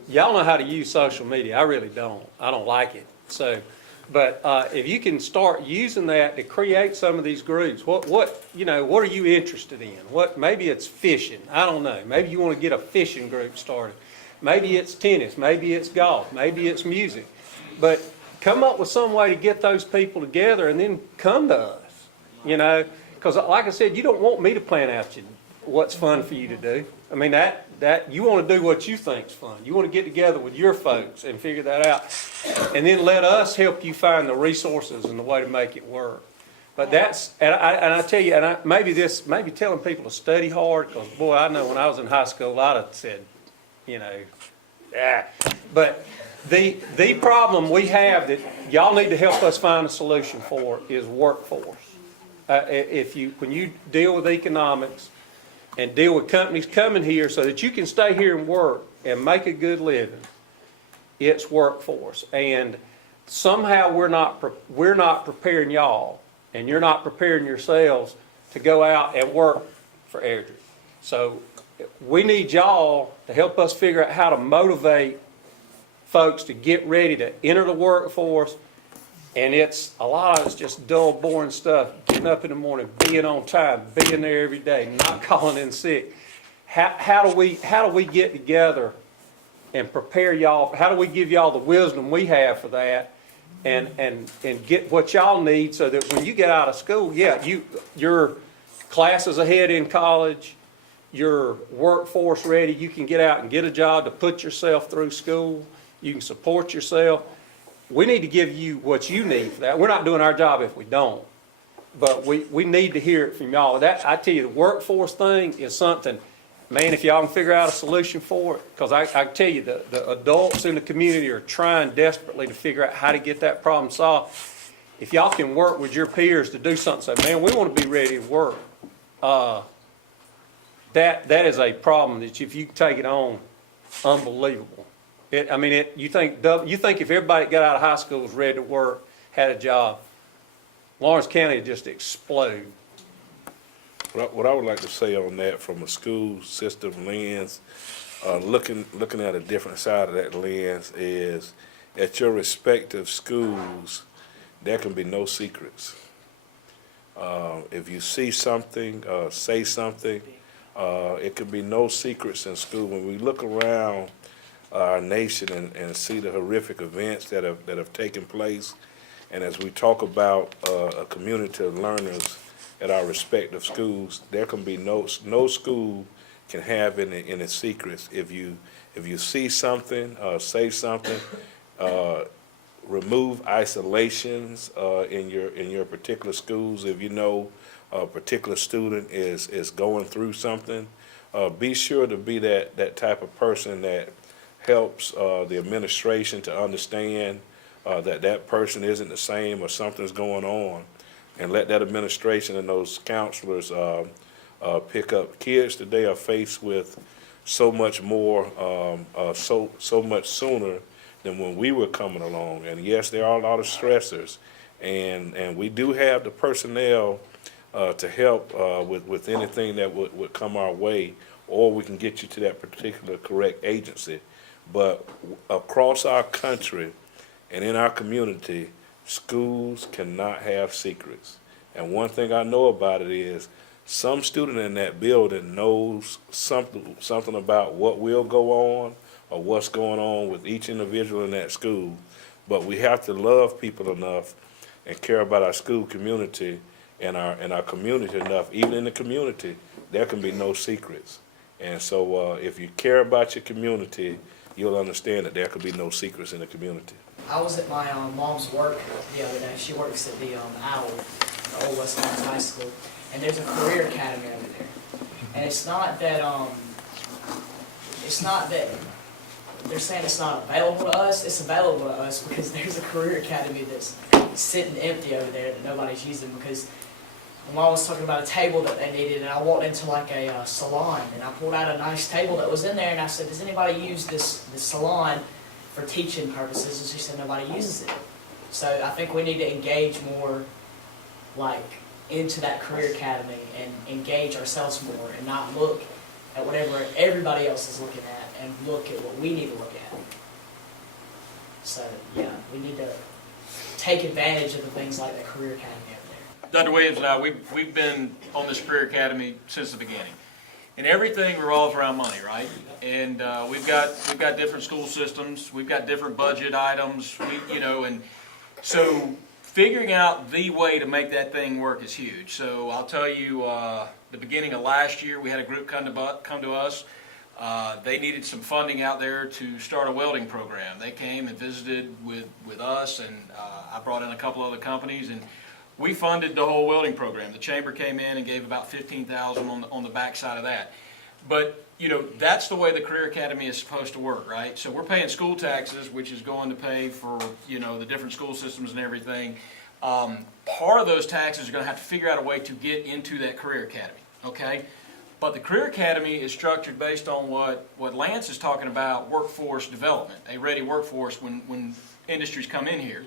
y'all know how to use social media. I really don't. I don't like it. So, but if you can start using that to create some of these groups, what are you interested in? Maybe it's fishing. I don't know. Maybe you want to get a fishing group started. Maybe it's tennis. Maybe it's golf. Maybe it's music. But come up with some way to get those people together and then come to us. You know, because like I said, you don't want me to plan out what's fun for you to do. I mean, that you want to do what you think's fun. You want to get together with your folks and figure that out, and then let us help you find the resources and the way to make it work. But I tell you, maybe telling people to study hard, because boy, I know when I was in high school, I'd have said, But the problem we have that y'all need to help us find a solution for is workforce. When you deal with economics and deal with companies coming here so that you can stay here and work and make a good living, it's workforce. And somehow we're not preparing y'all, and you're not preparing yourselves to go out and work for Airdrie. So we need y'all to help us figure out how to motivate folks to get ready to enter the workforce. And a lot of it's just dull, boring stuff. Getting up in the morning, being on time, being there every day, not calling in sick. How do we get together and prepare y'all? How do we give y'all the wisdom we have for that, and get what y'all need so that when you get out of school, your class is ahead in college, you're workforce ready. You can get out and get a job to put yourself through school. You can support yourself. We need to give you what you need for that. We're not doing our job if we don't. But we need to hear it from y'all. I tell you, the workforce thing is something, man, if y'all can figure out a solution for it, because I tell you, the adults in the community are trying desperately to figure out how to get that problem solved. If y'all can work with your peers to do something, say, man, we want to be ready to work. That is a problem that if you take it on, unbelievable. You think if everybody that got out of high school was ready to work, had a job, Lawrence County would just explode. What I would like to say on that from a school system lens, looking at a different side of that lens, is at your respective schools, there can be no secrets. If you see something, say something. It can be no secrets in school. When we look around our nation and see the horrific events that have taken place. And as we talk about a community of learners at our respective schools, there can be no school can have any secrets. If you see something, say something, remove isolations in your particular schools. If you know a particular student is going through something, be sure to be that type of person that helps the administration to understand that person isn't the same or something's going on, and let that administration and those counselors pick up. Kids today are faced with so much more, so much sooner than when we were coming along. And yes, there are a lot of stressors, and we do have the personnel to help with anything that would come our way, or we can get you to that particular correct agency. But across our country and in our community, schools cannot have secrets. And one thing I know about it is some student in that building knows something about what will go on or what's going on with each individual in that school. But we have to love people enough and care about our school community and our community enough. Even in the community, there can be no secrets. And so if you care about your community, you'll understand that there could be no secrets in the community. I was at my mom's work the other day. She works at the Owl, the Old West Lawrence High School, and there's a career academy over there. And it's not that they're saying it's not available to us. It's available to us because there's a career academy that's sitting empty over there that nobody's using. Because my mom was talking about a table that they needed, and I walked into like a salon, and I pulled out a nice table that was in there, and I said, does anybody use this salon for teaching purposes? And she said nobody uses it. So I think we need to engage more like into that career academy and engage ourselves more and not look at whatever everybody else is looking at and look at what we need to look at. So yeah, we need to take advantage of the things like that career academy over there. Dr. Williams and I, we've been on this career academy since the beginning. And everything revolves around money, right? And we've got different school systems, we've got different budget items, and so figuring out the way to make that thing work is huge. So I'll tell you, the beginning of last year, we had a group come to us. They needed some funding out there to start a welding program. They came and visited with us, and I brought in a couple other companies, and we funded the whole welding program. The chamber came in and gave about $15,000 on the backside of that. But that's the way the Career Academy is supposed to work, right? So we're paying school taxes, which is going to pay for the different school systems and everything. Part of those taxes are going to have to figure out a way to get into that Career Academy, okay? But the Career Academy is structured based on what Lance is talking about, workforce development, a ready workforce when industries come in here.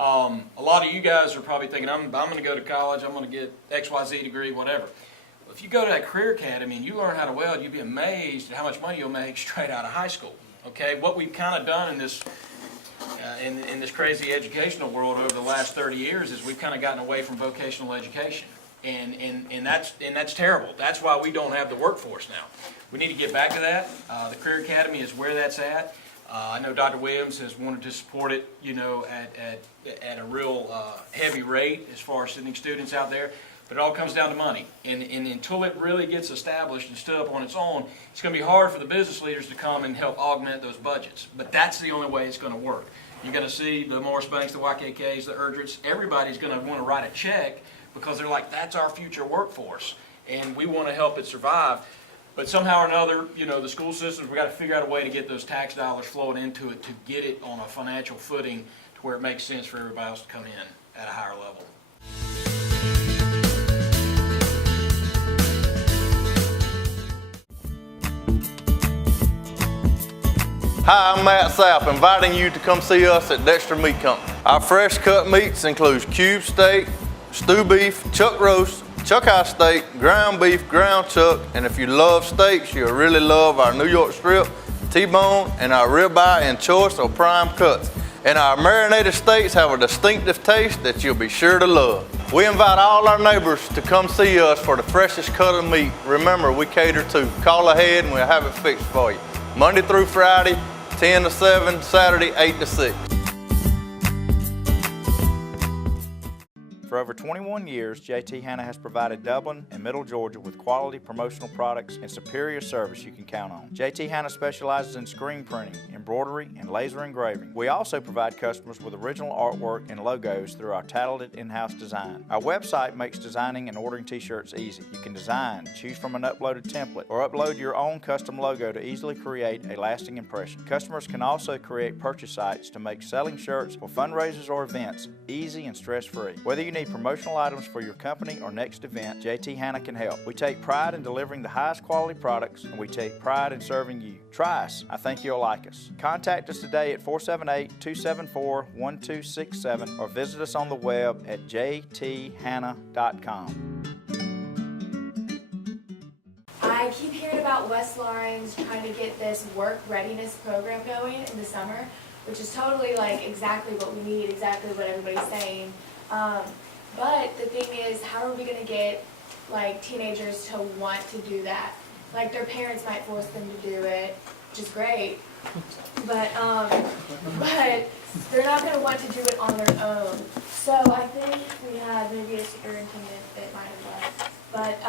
A lot of you guys are probably thinking, I'm going to go to college, I'm going to get XYZ degree, whatever. Well, if you go to that Career Academy and you learn how to weld, you'll be amazed at how much money you'll make straight out of high school. Okay, what we've kind of done in this in this crazy educational world over the last 30 years is we've kind of gotten away from vocational education, and that's terrible. That's why we don't have the workforce now. We need to get back to that. The Career Academy is where that's at. I know Dr. Williams has wanted to support it, at a real heavy rate as far as sending students out there. But it all comes down to money. And until it really gets established and stood up on its own, it's going to be hard for the business leaders to come and help augment those budgets. But that's the only way it's going to work. You're going to see the Morris Banks, the YKKs, the Erdrits, everybody's going to want to write a check because they're like, that's our future workforce. And we want to help it survive. But somehow or another, the school systems, we've got to figure out a way to get those tax dollars flowing into it to get it on a financial footing to where it makes sense for everybody else to come in at a higher level. Hi, I'm Matt Sapp, inviting you to come see us at Dexter Meat Company. Our fresh cut meats includes cube steak, stew beef, chuck roast, chuck eye steak, ground beef, ground chuck, and if you love steaks, you'll really love our New York strip, T-bone, and our ribeye in choice or prime cuts. And our marinated steaks have a distinctive taste that you'll be sure to love. We invite all our neighbors to come see us for the freshest cut of meat. Remember, we cater to. Call ahead and we'll have it fixed for you. Monday through Friday, 10 to 7, Saturday 8 to 6. For over 21 years, JT Hanna has provided Dublin and Middle Georgia with quality promotional products and superior service you can count on. JT Hanna specializes in screen printing, embroidery, and laser engraving. We also provide customers with original artwork and logos through our talented in-house design. Our website makes designing and ordering t-shirts easy. You can design, choose from an uploaded template, or upload your own custom logo to easily create a lasting impression. Customers can also create purchase sites to make selling shirts for fundraisers or events easy and stress-free. Whether you need promotional items for your company or next event, JT Hanna can help. We take pride in delivering the highest quality products, and we take pride in serving you. Try us. I think you'll like us. Contact us today at 478-274-1267 or visit us on the web at jthanna.com. I keep hearing about West Lawrence trying to get this work readiness program going in the summer, which is totally like exactly what we need, exactly what everybody's saying. But the thing is, how are we going to get like teenagers to want to do that? Like their parents might force them to do it, which is great, but they're not going to want to do it on their own. So I think we had maybe a superintendent that might have left, but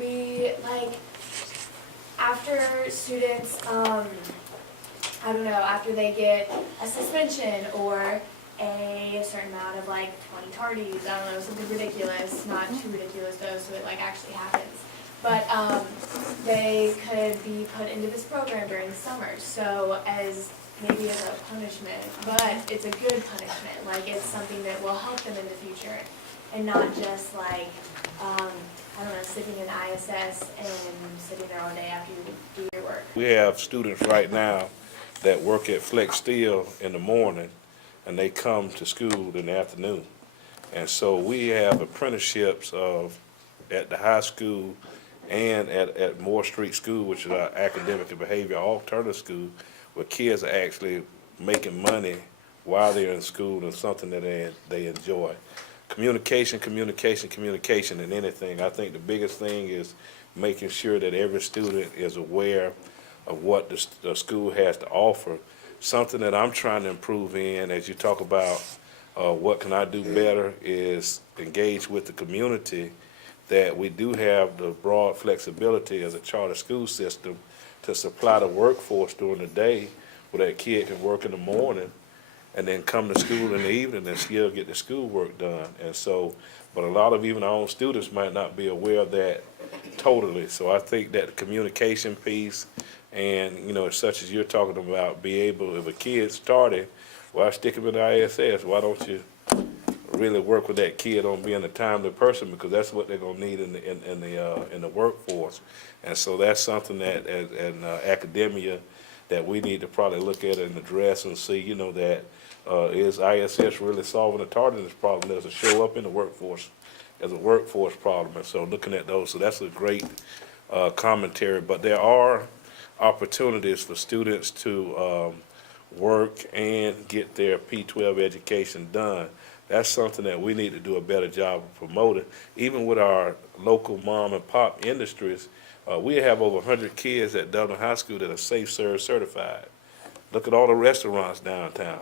we like after students, I don't know, after they get a suspension or a certain amount of like 20 tardies, I don't know, something ridiculous, not too ridiculous though, so it like actually happens. But they could be put into this program during the summer, so as maybe as a punishment, but it's a good punishment, like it's something that will help them in the future, and not just like, I don't know, sitting in ISS and sitting there all day after you do your work. We have students right now that work at Flex Steel in the morning, and they come to school in the afternoon. And so we have apprenticeships at the high school and at Moore Street School, which is our academic and behavior alternative school, where kids are actually making money while they're in school and something that they enjoy. Communication in anything. I think the biggest thing is making sure that every student is aware of what the school has to offer. Something that I'm trying to improve in, as you talk about what can I do better, is engage with the community, that we do have the broad flexibility as a charter school system to supply the workforce during the day, where that kid can work in the morning and then come to school in the evening and still get the schoolwork done. And so, but a lot of even our own students might not be aware of that totally. So I think that the communication piece, and, you know, such as you're talking about, be able, if a kid started, why stick him in the ISS? Why don't you really work with that kid on being a timely person, because that's what they're gonna need in the workforce. And so that's something that in academia that we need to probably look at and address and see, you know, that is ISS really solving the tardiness problem? Does it show up in the workforce as a workforce problem? And so looking at those, so that's a great commentary. But there are opportunities for students to work and get their P12 education done. That's something that we need to do a better job of promoting. Even with our local mom and pop industries, we have over 100 kids at Dublin High School that are Safe Serve certified. Look at all the restaurants downtown.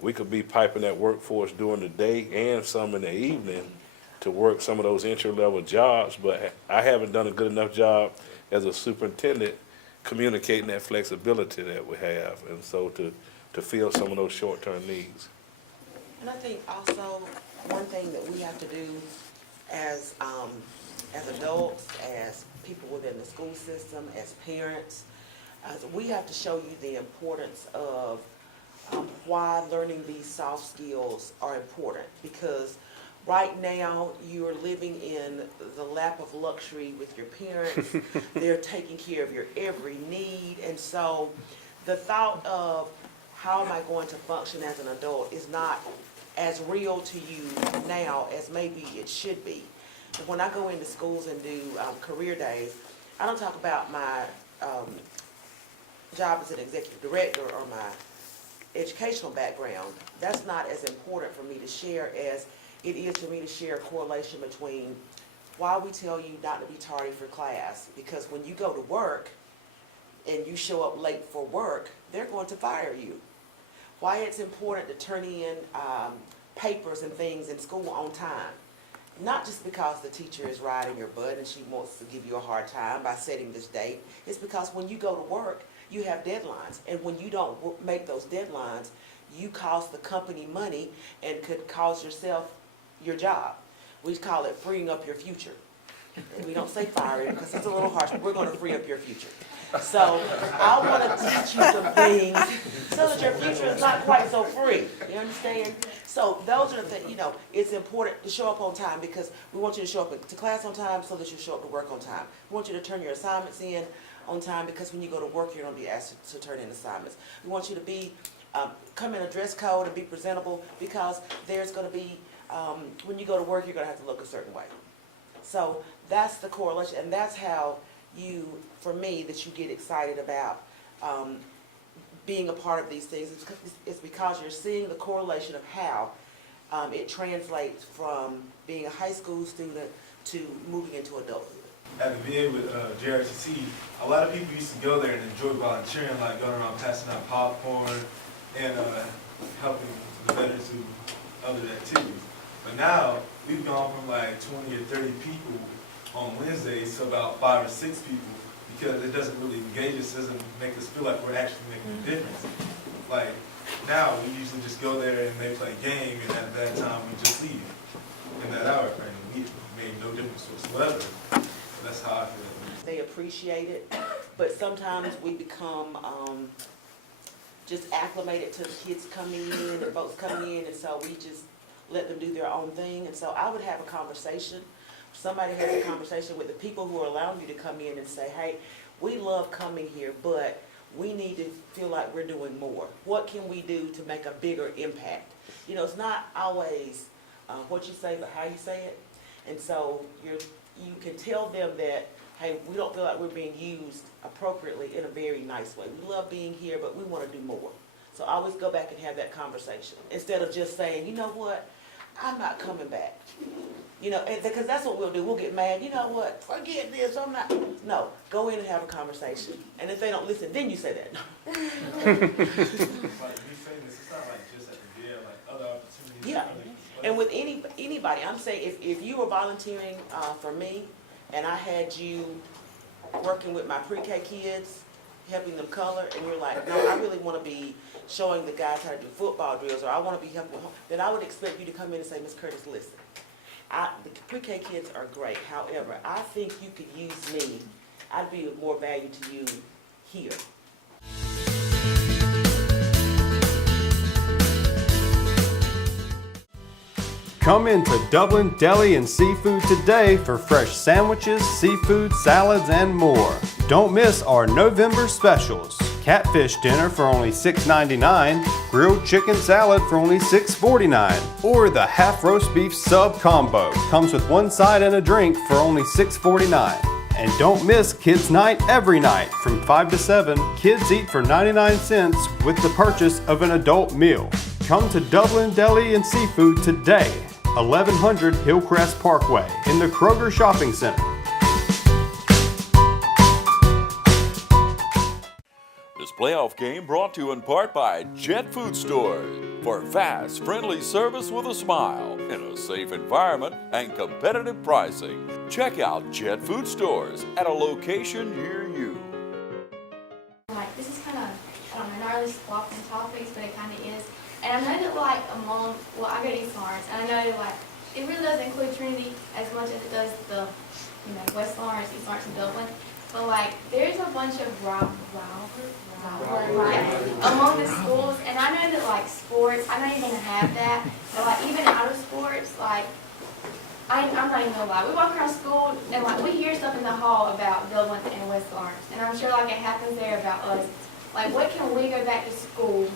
We could be piping that workforce during the day and some in the evening to work some of those entry-level jobs, but I haven't done a good enough job as a superintendent communicating that flexibility that we have, and so to fill some of those short-term needs. And I think also one thing that we have to do as adults, as people within the school system, as parents, we have to show you the importance of why learning these soft skills are important. Because right now you're living in the lap of luxury with your parents. They're taking care of your every need, and so the thought of how am I going to function as an adult is not as real to you now as maybe it should be. When I go into schools and do career days, I don't talk about my job as an executive director or my educational background. That's not as important for me to share as it is for me to share a correlation between why we tell you not to be tardy for class. Because when you go to work, and you show up late for work, they're going to fire you. Why it's important to turn in papers and things in school on time. Not just because the teacher is riding your butt and she wants to give you a hard time by setting this date. It's because when you go to work, you have deadlines. And when you don't make those deadlines, you cost the company money and could cost yourself your job. We call it freeing up your future. And we don't say firing because it's a little harsh, but we're going to free up your future. So I want to teach you some things so that your future is not quite so free. You understand? So those are the things, you know, it's important to show up on time because we want you to show up to class on time so that you show up to work on time. We want you to turn your assignments in on time because when you go to work, you're going to be asked to turn in assignments. We want you to be, come in a dress code and be presentable because there's going to be, when you go to work, you're going to have to look a certain way. So that's the correlation, and that's how you, for me, that you get excited about being a part of these things. It's because you're seeing the correlation of how it translates from being a high school student to moving into adulthood. At the VA with JRTC, a lot of people used to go there and enjoy volunteering, like going around passing out popcorn and helping the veterans do other activities. But now, we've gone from like 20 or 30 people on Wednesdays to about 5 or 6 people because it doesn't really engage us, doesn't make us feel like we're actually making a difference. Like now, we usually just go there and they play a game, and at that time we just leave in that hour frame. We made no difference whatsoever. That's how I feel. They appreciate it, but sometimes we become just acclimated to the kids coming in and folks coming in, and so we just let them do their own thing. And so I would have a conversation. Somebody has a conversation with the people who are allowing you to come in and say, hey, we love coming here, but we need to feel like we're doing more. What can we do to make a bigger impact? You know, it's not always what you say, but how you say it. And so you can tell them that, hey, we don't feel like we're being used appropriately in a very nice way. We love being here, but we want to do more. So I always go back and have that conversation instead of just saying, you know what, I'm not coming back. You know, because that's what we'll do. We'll get mad. You know what, forget this, I'm not. No, go in and have a conversation. And if they don't listen, then you say that. Like you saying this, it's not like just at the VA, like other opportunities. Yeah, and with anybody, I'm saying if you were volunteering for me and I had you working with my pre-K kids, helping them color, and you're like, no, I really want to be showing the guys how to do football drills, or I want to be helping, then I would expect you to come in and say, Ms. Curtis, listen, the pre-K kids are great. However, I think you could use me. I'd be of more value to you here. Come into Dublin Deli and Seafood today for fresh sandwiches, seafood, salads, and more. Don't miss our November specials. Catfish dinner for only $6.99, grilled chicken salad for only $6.49, or the half roast beef sub combo. Comes with one side and a drink for only $6.49. And don't miss Kids Night every night from 5 to 7. Kids eat for 99 cents with the purchase of an adult meal. Come to Dublin Deli and Seafood today, 1100 Hillcrest Parkway in the Kroger Shopping Center. This playoff game brought to you in part by Jet Food Stores. For fast, friendly service with a smile, in a safe environment, and competitive pricing. Check out Jet Food Stores at a location near you. Like, this is kind of, I don't know, not really swapping topics, but it kind of is. And I know that, like, among, well, I go to East Lawrence, and I know that, like, it really does include Trinity as much as it does the, you know, West Lawrence, East Lawrence, and Dublin. But, like, there's a bunch of rivalry among the schools, and I know that, like, sports, I know you're going to have that, but, like, even out of sports, like, I'm not even going to lie. We walk around school, and, like, we hear stuff in the hall about Dublin and West Lawrence, and I'm sure, like, it happens there about us. Like, what can we go back to school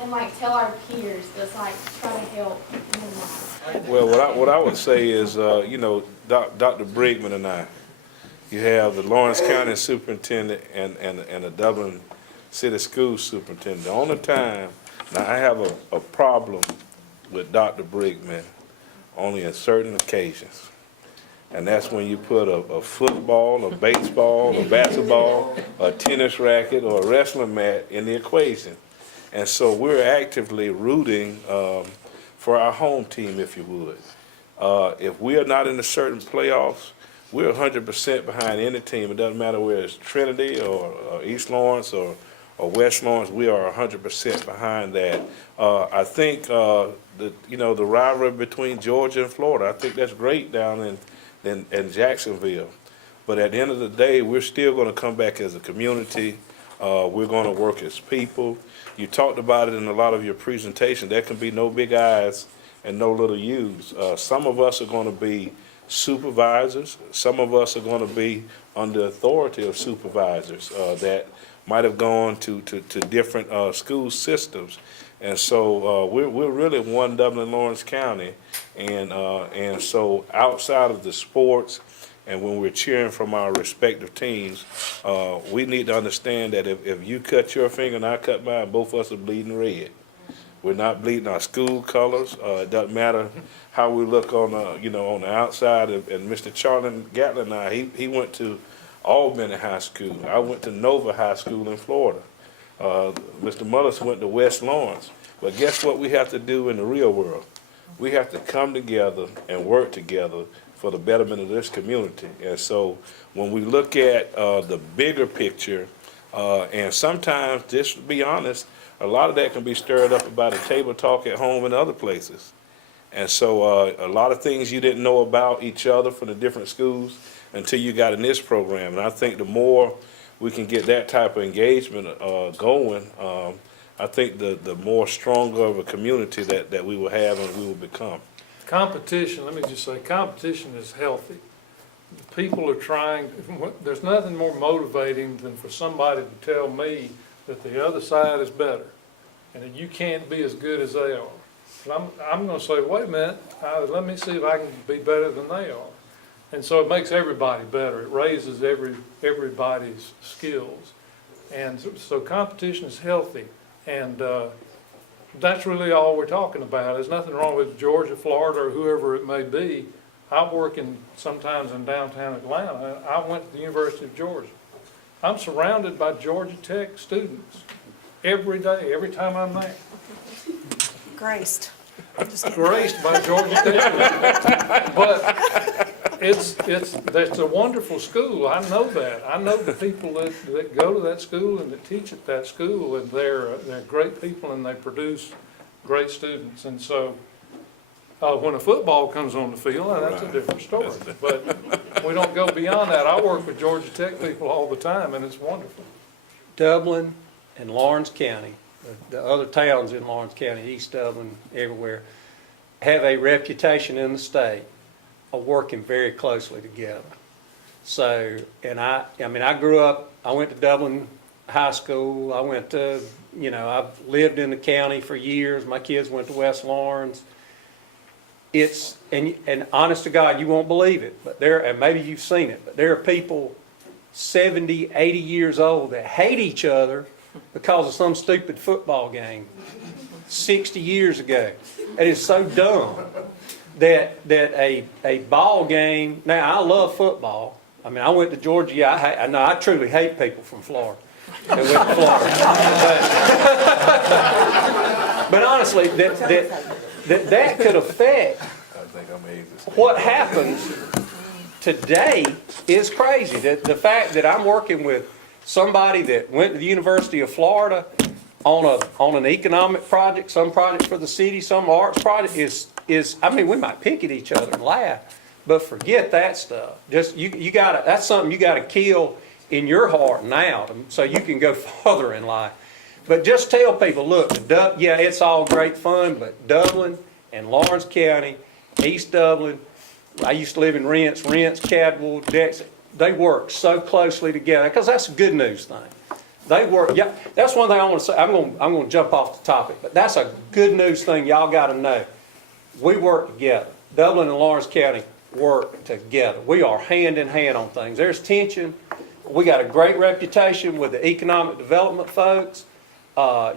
and, like, tell our peers that's, like, trying to help minimize? Well, what I would say is, you know, Dr. Brigman and I, you have the Lawrence County Superintendent and the Dublin City School Superintendent. The only time, now I have a problem with Dr. Brigman only on certain occasions. And that's when you put a football, a baseball, a basketball, a tennis racket, or a wrestling mat in the equation. And so we're actively rooting for our home team, if you would. If we are not in a certain playoffs, we're 100% behind any team. It doesn't matter whether it's Trinity or East Lawrence or West Lawrence. We are 100% behind that. I think the rivalry between Georgia and Florida, I think that's great down in Jacksonville. But at the end of the day, we're still going to come back as a community. We're going to work as people. You talked about it in a lot of your presentation. There can be no big I's and no little U's. Some of us are going to be supervisors. Some of us are going to be under authority of supervisors that might have gone to different school systems. And so we're really one Dublin Lawrence County. And so outside of the sports and when we're cheering from our respective teams, we need to understand that if you cut your finger and I cut mine, both of us are bleeding red. We're not bleeding our school colors. It doesn't matter how we look on on the outside. And Mr. Charlie Gatlin and I, he went to Albany High School. I went to Nova High School in Florida. Mr. Mullis went to West Lawrence. But guess what we have to do in the real world? We have to come together and work together for the betterment of this community. And so when we look at the bigger picture, and sometimes, just to be honest, a lot of that can be stirred up about a table talk at home and other places. And so a lot of things you didn't know about each other from the different schools until you got in this program. And I think the more we can get that type of engagement going, I think the more stronger of a community that we will have and we will become. Competition, let me just say, competition is healthy. People are trying, there's nothing more motivating than for somebody to tell me that the other side is better and that you can't be as good as they are. But I'm going to say, wait a minute, let me see if I can be better than they are. And so it makes everybody better. It raises everybody's skills. And so competition is healthy. And that's really all we're talking about. There's nothing wrong with Georgia, Florida, or whoever it may be. I'm working sometimes in downtown Atlanta. I went to the University of Georgia. I'm surrounded by Georgia Tech students every day, every time I'm there. Graced. Graced by Georgia Tech. But it's a wonderful school. I know that. I know the people that go to that school and that teach at that school, and they're great people and they produce great students. And so when a football comes on the field, that's a different story. But we don't go beyond that. I work with Georgia Tech people all the time, and it's wonderful. Dublin and Lawrence County, the other towns in Lawrence County, East Dublin, everywhere, have a reputation in the state of working very closely together. So, and I grew up, I went to Dublin High School. I went to, I've lived in the county for years. My kids went to West Lawrence. It's, and honest to God, you won't believe it, but and maybe you've seen it, but there are people 70, 80 years old that hate each other because of some stupid football game 60 years ago. It is so dumb that a ball game, now I love football. I went to Georgia. I truly hate people from Florida. That went to Florida. But honestly, that could affect what happens today is crazy. The fact that I'm working with somebody that went to the University of Florida on an economic project, some project for the city, some arts project is we might pick at each other and laugh, but forget that stuff. Just you gotta, that's something you gotta kill in your heart now so you can go farther in life. But just tell people, look, it's all great fun, but Dublin and Lawrence County, East Dublin, I used to live in Rents, Cadwell, Dexter, they work so closely together because that's a good news thing. They work. Yeah, that's one thing I want to say. I'm going to jump off the topic, but that's a good news thing y'all got to know. We work together. Dublin and Lawrence County work together. We are hand in hand on things. There's tension. We got a great reputation with the economic development folks.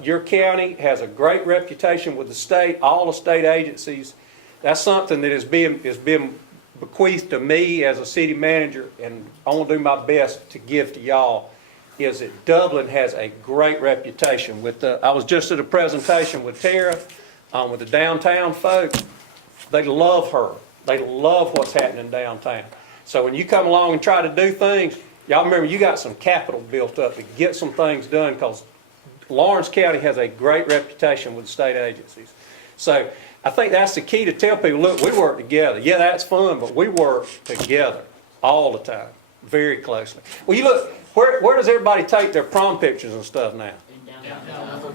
Your county has a great reputation with the state, all the state agencies. That's something that is being bequeath to me as a city manager, and I want to do my best to give to y'all, is that Dublin has a great reputation. I was just at a presentation with Tara, with the downtown folks. They love her. They love what's happening downtown. So when you come along and try to do things, y'all remember you got some capital built up to get some things done, because Lawrence County has a great reputation with state agencies. So I think that's the key, to tell people, look, we work together. Yeah, that's fun, but we work together all the time, very closely. Well, you look, where does everybody take their prom pictures and stuff now?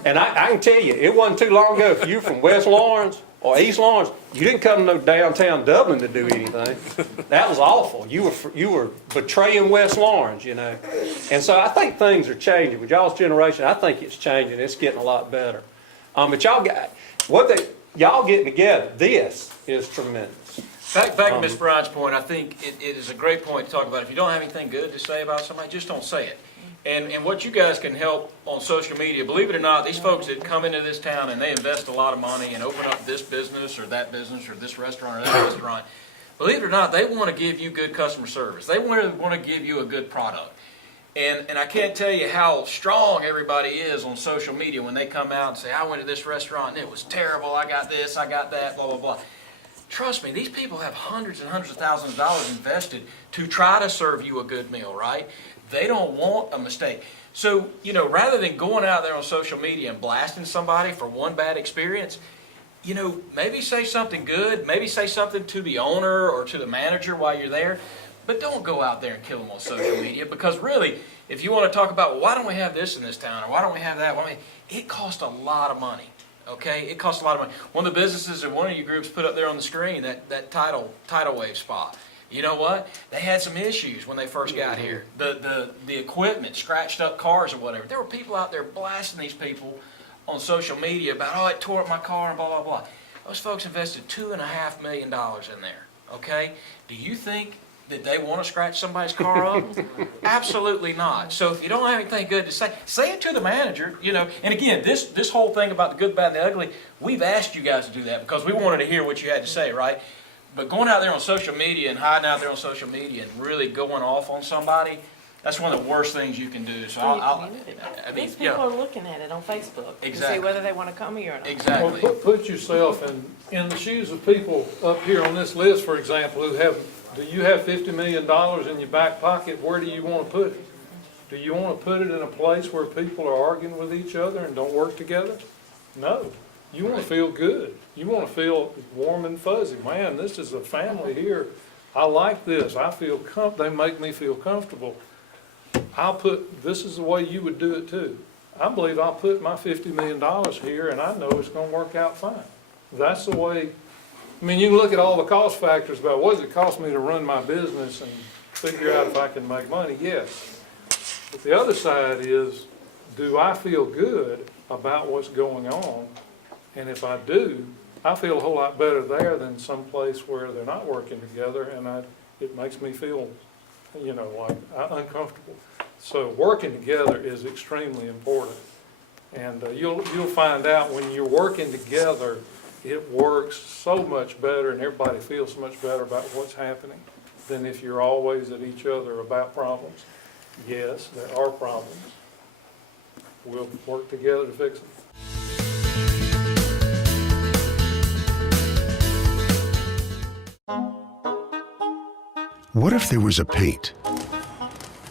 And I can tell you, it wasn't too long ago, if you're from West Lawrence or East Lawrence, you didn't come to no downtown Dublin to do anything. That was awful. You were betraying West Lawrence, you know. And so I think things are changing. With y'all's generation, I think it's changing. It's getting a lot better. But y'all getting together, this is tremendous. Back to Ms. Bryant's point, I think it is a great point to talk about. If you don't have anything good to say about somebody, just don't say it. And what you guys can help on social media, believe it or not, these folks that come into this town and they invest a lot of money and open up this business or this restaurant or that restaurant, believe it or not, they want to give you good customer service. They want to give you a good product. And I can't tell you how strong everybody is on social media when they come out and say, I went to this restaurant and it was terrible, I got this, I got that, blah, blah, blah. Trust me, these people have hundreds and hundreds of thousands of dollars invested to try to serve you a good meal, right? They don't want a mistake. So, you know, rather than going out there on social media and blasting somebody for one bad experience, you know, maybe say something good, maybe say something to the owner or to the manager while you're there, but don't go out there and kill them on social media, because really, if you want to talk about, well, why don't we have this in this town, or why don't we have that, it costs a lot of money. Okay, it costs a lot of money. One of the businesses that one of you groups put up there on the screen, that tidal wave spot. You know what? They had some issues when they first got here. The equipment, scratched up cars or whatever. There were people out there blasting these people on social media about, oh, it tore up my car and blah, blah, blah. Those folks invested $2.5 million in there. Okay? Do you think that they want to scratch somebody's car up? Absolutely not. So if you don't have anything good to say it to the manager, you know. And again, this whole thing about the good, bad, and the ugly, we've asked you guys to do that because we wanted to hear what you had to say, right? But going out there on social media and hiding out there on social media and really going off on somebody, that's one of the worst things you can do. So I mean, these people are looking at it on Facebook to see whether they want to come here or not. Exactly. Well, put yourself in the shoes of people up here on this list, for example, who have. Do you have $50 million in your back pocket? Where do you want to put it? Do you want to put it in a place where people are arguing with each other and don't work together? No. You want to feel good. You want to feel warm and fuzzy. Man, this is a family here. I like this. I feel they make me feel comfortable. This is the way you would do it too. I believe I'll put my $50 million here and I know it's going to work out fine. That's the way. I mean, you can look at all the cost factors about what does it cost me to run my business and figure out if I can make money. Yes. But the other side is, do I feel good about what's going on? And if I do, I feel a whole lot better there than someplace where they're not working together, and it makes me feel, you know, like uncomfortable. So working together is extremely important. And you'll find out when you're working together, it works so much better and everybody feels so much better about what's happening than if you're always at each other about problems. Yes, there are problems. We'll work together to fix them. What if there was a paint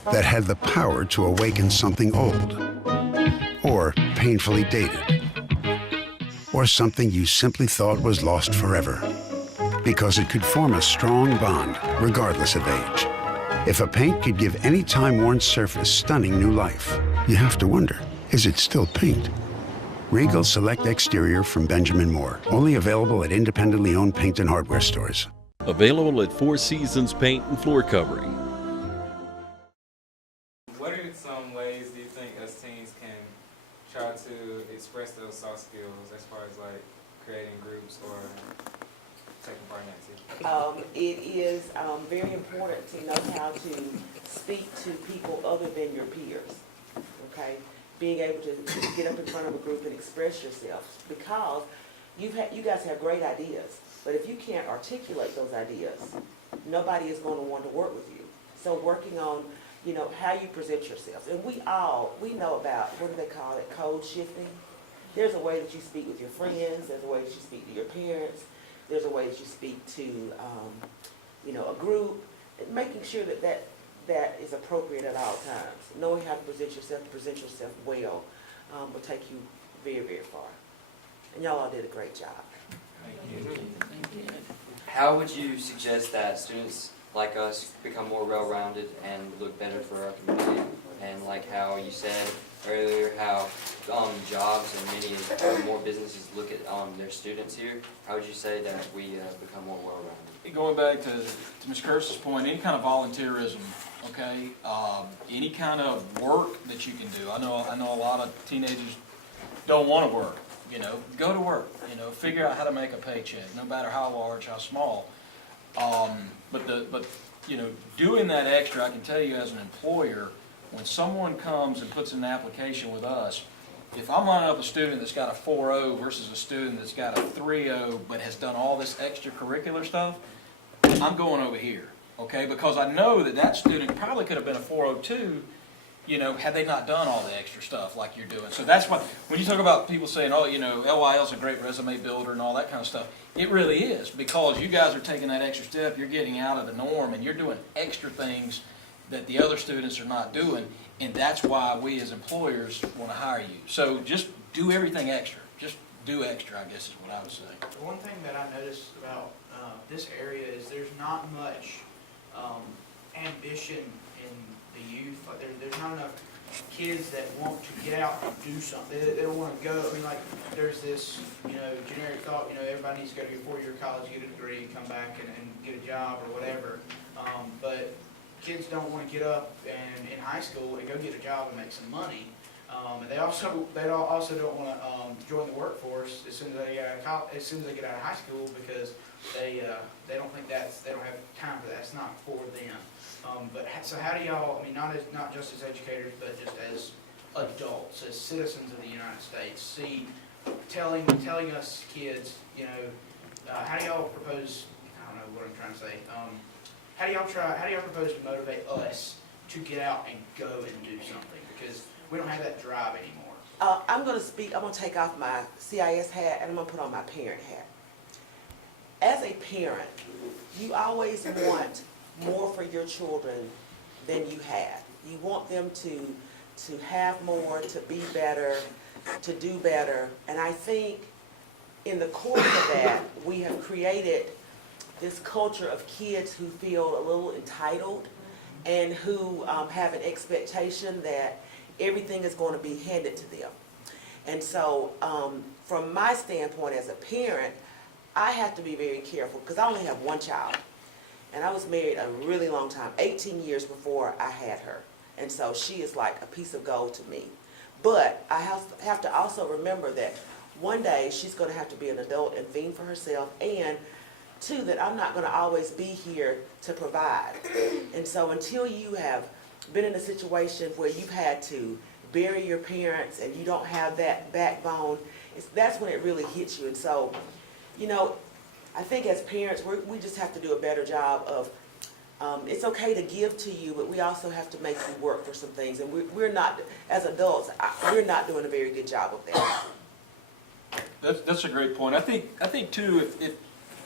that had the power to awaken something old, or painfully dated, or something you simply thought was lost forever, because it could form a strong bond regardless of age? If a paint could give any time-worn surface stunning new life, you have to wonder, is it still paint? Regal Select Exterior from Benjamin Moore, only available at independently owned paint and hardware stores. Available at Four Seasons Paint and Floor Covering. What are some ways do you think us teens can try to express those soft skills as far as like creating groups or taking part in activities? It is very important to know how to speak to people other than your peers, okay? Being able to get up in front of a group and express yourself, because you guys have great ideas, but if you can't articulate those ideas, nobody is going to want to work with you. So working on, you know, how you present yourself. And we know about, what do they call it, code shifting. There's a way that you speak with your friends, there's a way that you speak to your parents, there's a way that you speak to, you know, a group, and making sure that that is appropriate at all times. Knowing how to present yourself well will take you very, very far. And y'all all did a great job. How would you suggest that students like us become more well-rounded and look better for our community? And like how you said earlier, how jobs and many more businesses look at their students here. How would you say that we become more well-rounded? Going back to Ms. Curtis's point, any kind of volunteerism, okay? Any kind of work that you can do. I know a lot of teenagers don't want to work. You know, go to work. You know, figure out how to make a paycheck, no matter how large, how small. But you know, doing that extra, I can tell you as an employer, when someone comes and puts in an application with us, if I'm lining up a student that's got a 4.0 versus a student that's got a 3.0 but has done all this extracurricular stuff, I'm going over here, okay? Because I know that student probably could have been a 4.02, you know, had they not done all the extra stuff like you're doing. So that's why, when you talk about people saying, oh, you know, LYL's a great resume builder and all that kind of stuff, it really is, because you guys are taking that extra step, you're getting out of the norm, and you're doing extra things that the other students are not doing, and that's why we as employers want to hire you. So just do everything extra. Just do extra, I guess is what I would say. The one thing that I noticed about this area is there's not much ambition in the youth. Like there's not enough kids that want to get out and do something. They don't want to go. I mean, like there's this, you know, generic thought, you know, everybody needs to go to a 4-year college, get a degree, come back and get a job or whatever. But kids don't want to get up and in high school and go get a job and make some money. And they also don't want to join the workforce as soon as they get out of high school, because they don't think they don't have time for that. It's not for them. So how do y'all, I mean, not just as educators, but just as adults, as citizens of the United States, telling us kids, you know, how do y'all propose? I don't know what I'm trying to say. How do y'all propose to motivate us to get out and go and do something? Because we don't have that drive anymore. I'm going to take off my CIS hat and I'm going to put on my parent hat. As a parent, you always want more for your children than you have. You want them to have more, to be better, to do better. And I think in the course of that, we have created this culture of kids who feel a little entitled and who have an expectation that everything is going to be handed to them. And so from my standpoint as a parent, I have to be very careful because I only have one child. And I was married a really long time, 18 years before I had her. And so she is like a piece of gold to me. But I have to also remember that one day she's going to have to be an adult and fend for herself, and two, that I'm not going to always be here to provide. And so until you have been in a situation where you've had to bury your parents and you don't have that backbone, that's when it really hits you. And so, you know, I think as parents, we just have to do a better job of, it's okay to give to you, but we also have to make you work for some things. And we're not, as adults, we're not doing a very good job of that. That's a great point. I think too,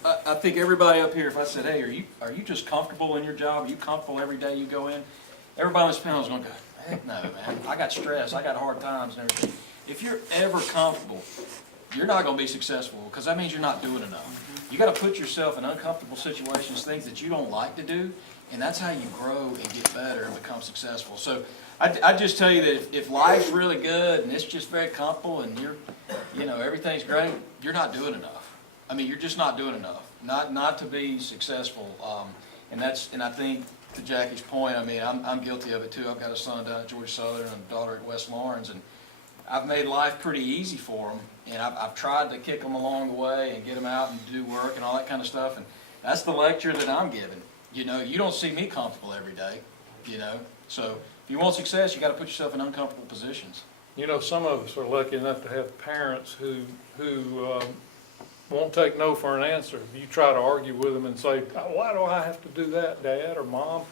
I think everybody up here, if I said, hey, are you just comfortable in your job? Are you comfortable every day you go in? Everybody on this panel is going to go, heck no, man. I got stress. I got hard times and everything. If you're ever comfortable, you're not going to be successful, because that means you're not doing enough. You got to put yourself in uncomfortable situations, things that you don't like to do, and that's how you grow and get better and become successful. So I just tell you that if life's really good and it's just very comfortable and everything's great, you're not doing enough. I mean, you're just not doing enough, not to be successful. And I think to Jackie's point, I mean, I'm guilty of it too. I've got a son down at Georgia Southern and a daughter at West Lawrence, and I've made life pretty easy for them, and I've tried to kick them along the way and get them out and do work and all that kind of stuff, and that's the lecture that I'm giving. You know, you don't see me comfortable every day, you know, so if you want success, you got to put yourself in uncomfortable positions. You know, some of us are lucky enough to have parents who won't take no for an answer. If you try to argue with them and say, why do I have to do that, Dad or Mom?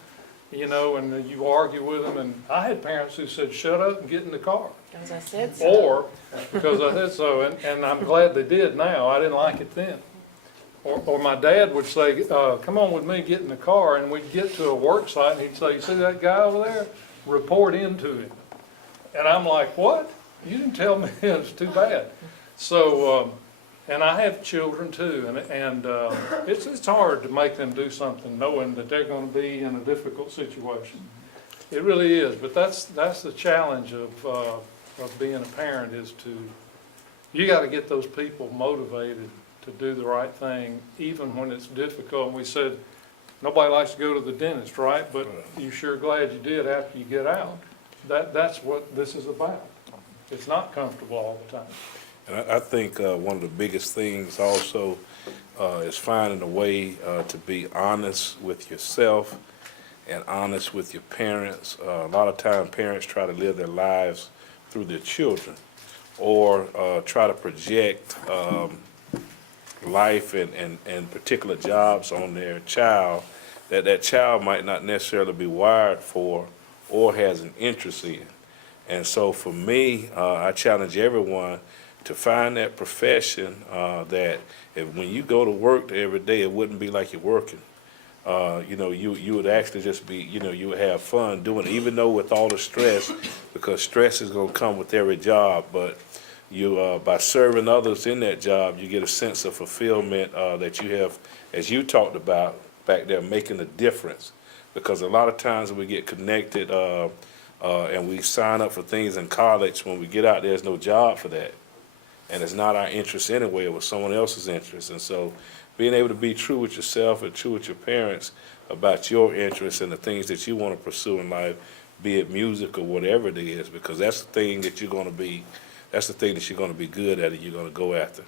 You know, and you argue with them, and I had parents who said, shut up and get in the car. Because I said so. Or, because I said so, and I'm glad they did now. I didn't like it then. Or my dad would say, come on with me, get in the car, and we'd get to a work site, and he'd say, you see that guy over there? Report into him. And I'm like, what? You didn't tell me. It's too bad. So, and I have children too, and it's hard to make them do something knowing that they're going to be in a difficult situation. It really is, but that's the challenge of being a parent, is you got to get those people motivated to do the right thing, even when it's difficult. We said nobody likes to go to the dentist, right? But you're sure glad you did after you get out. That's what this is about. It's not comfortable all the time. And I think one of the biggest things also is finding a way to be honest with yourself and honest with your parents. A lot of times parents try to live their lives through their children, or try to project life and particular jobs on their child that child might not necessarily be wired for or has an interest in. And so for me, I challenge everyone to find that profession that when you go to work every day, it wouldn't be like you're working. You know, you would actually just be, you know, you would have fun doing it, even though with all the stress, because stress is going to come with every job. But you, by serving others in that job, you get a sense of fulfillment that you have, as you talked about back there, making a difference. Because a lot of times when we get connected and we sign up for things in college, when we get out, there's no job for that. And it's not our interest anyway, it was someone else's interest. And so being able to be true with yourself and true with your parents about your interests and the things that you want to pursue in life, be it music or whatever it is, because that's the thing that you're going to be, that's the thing that you're going to be good at and you're going to go after.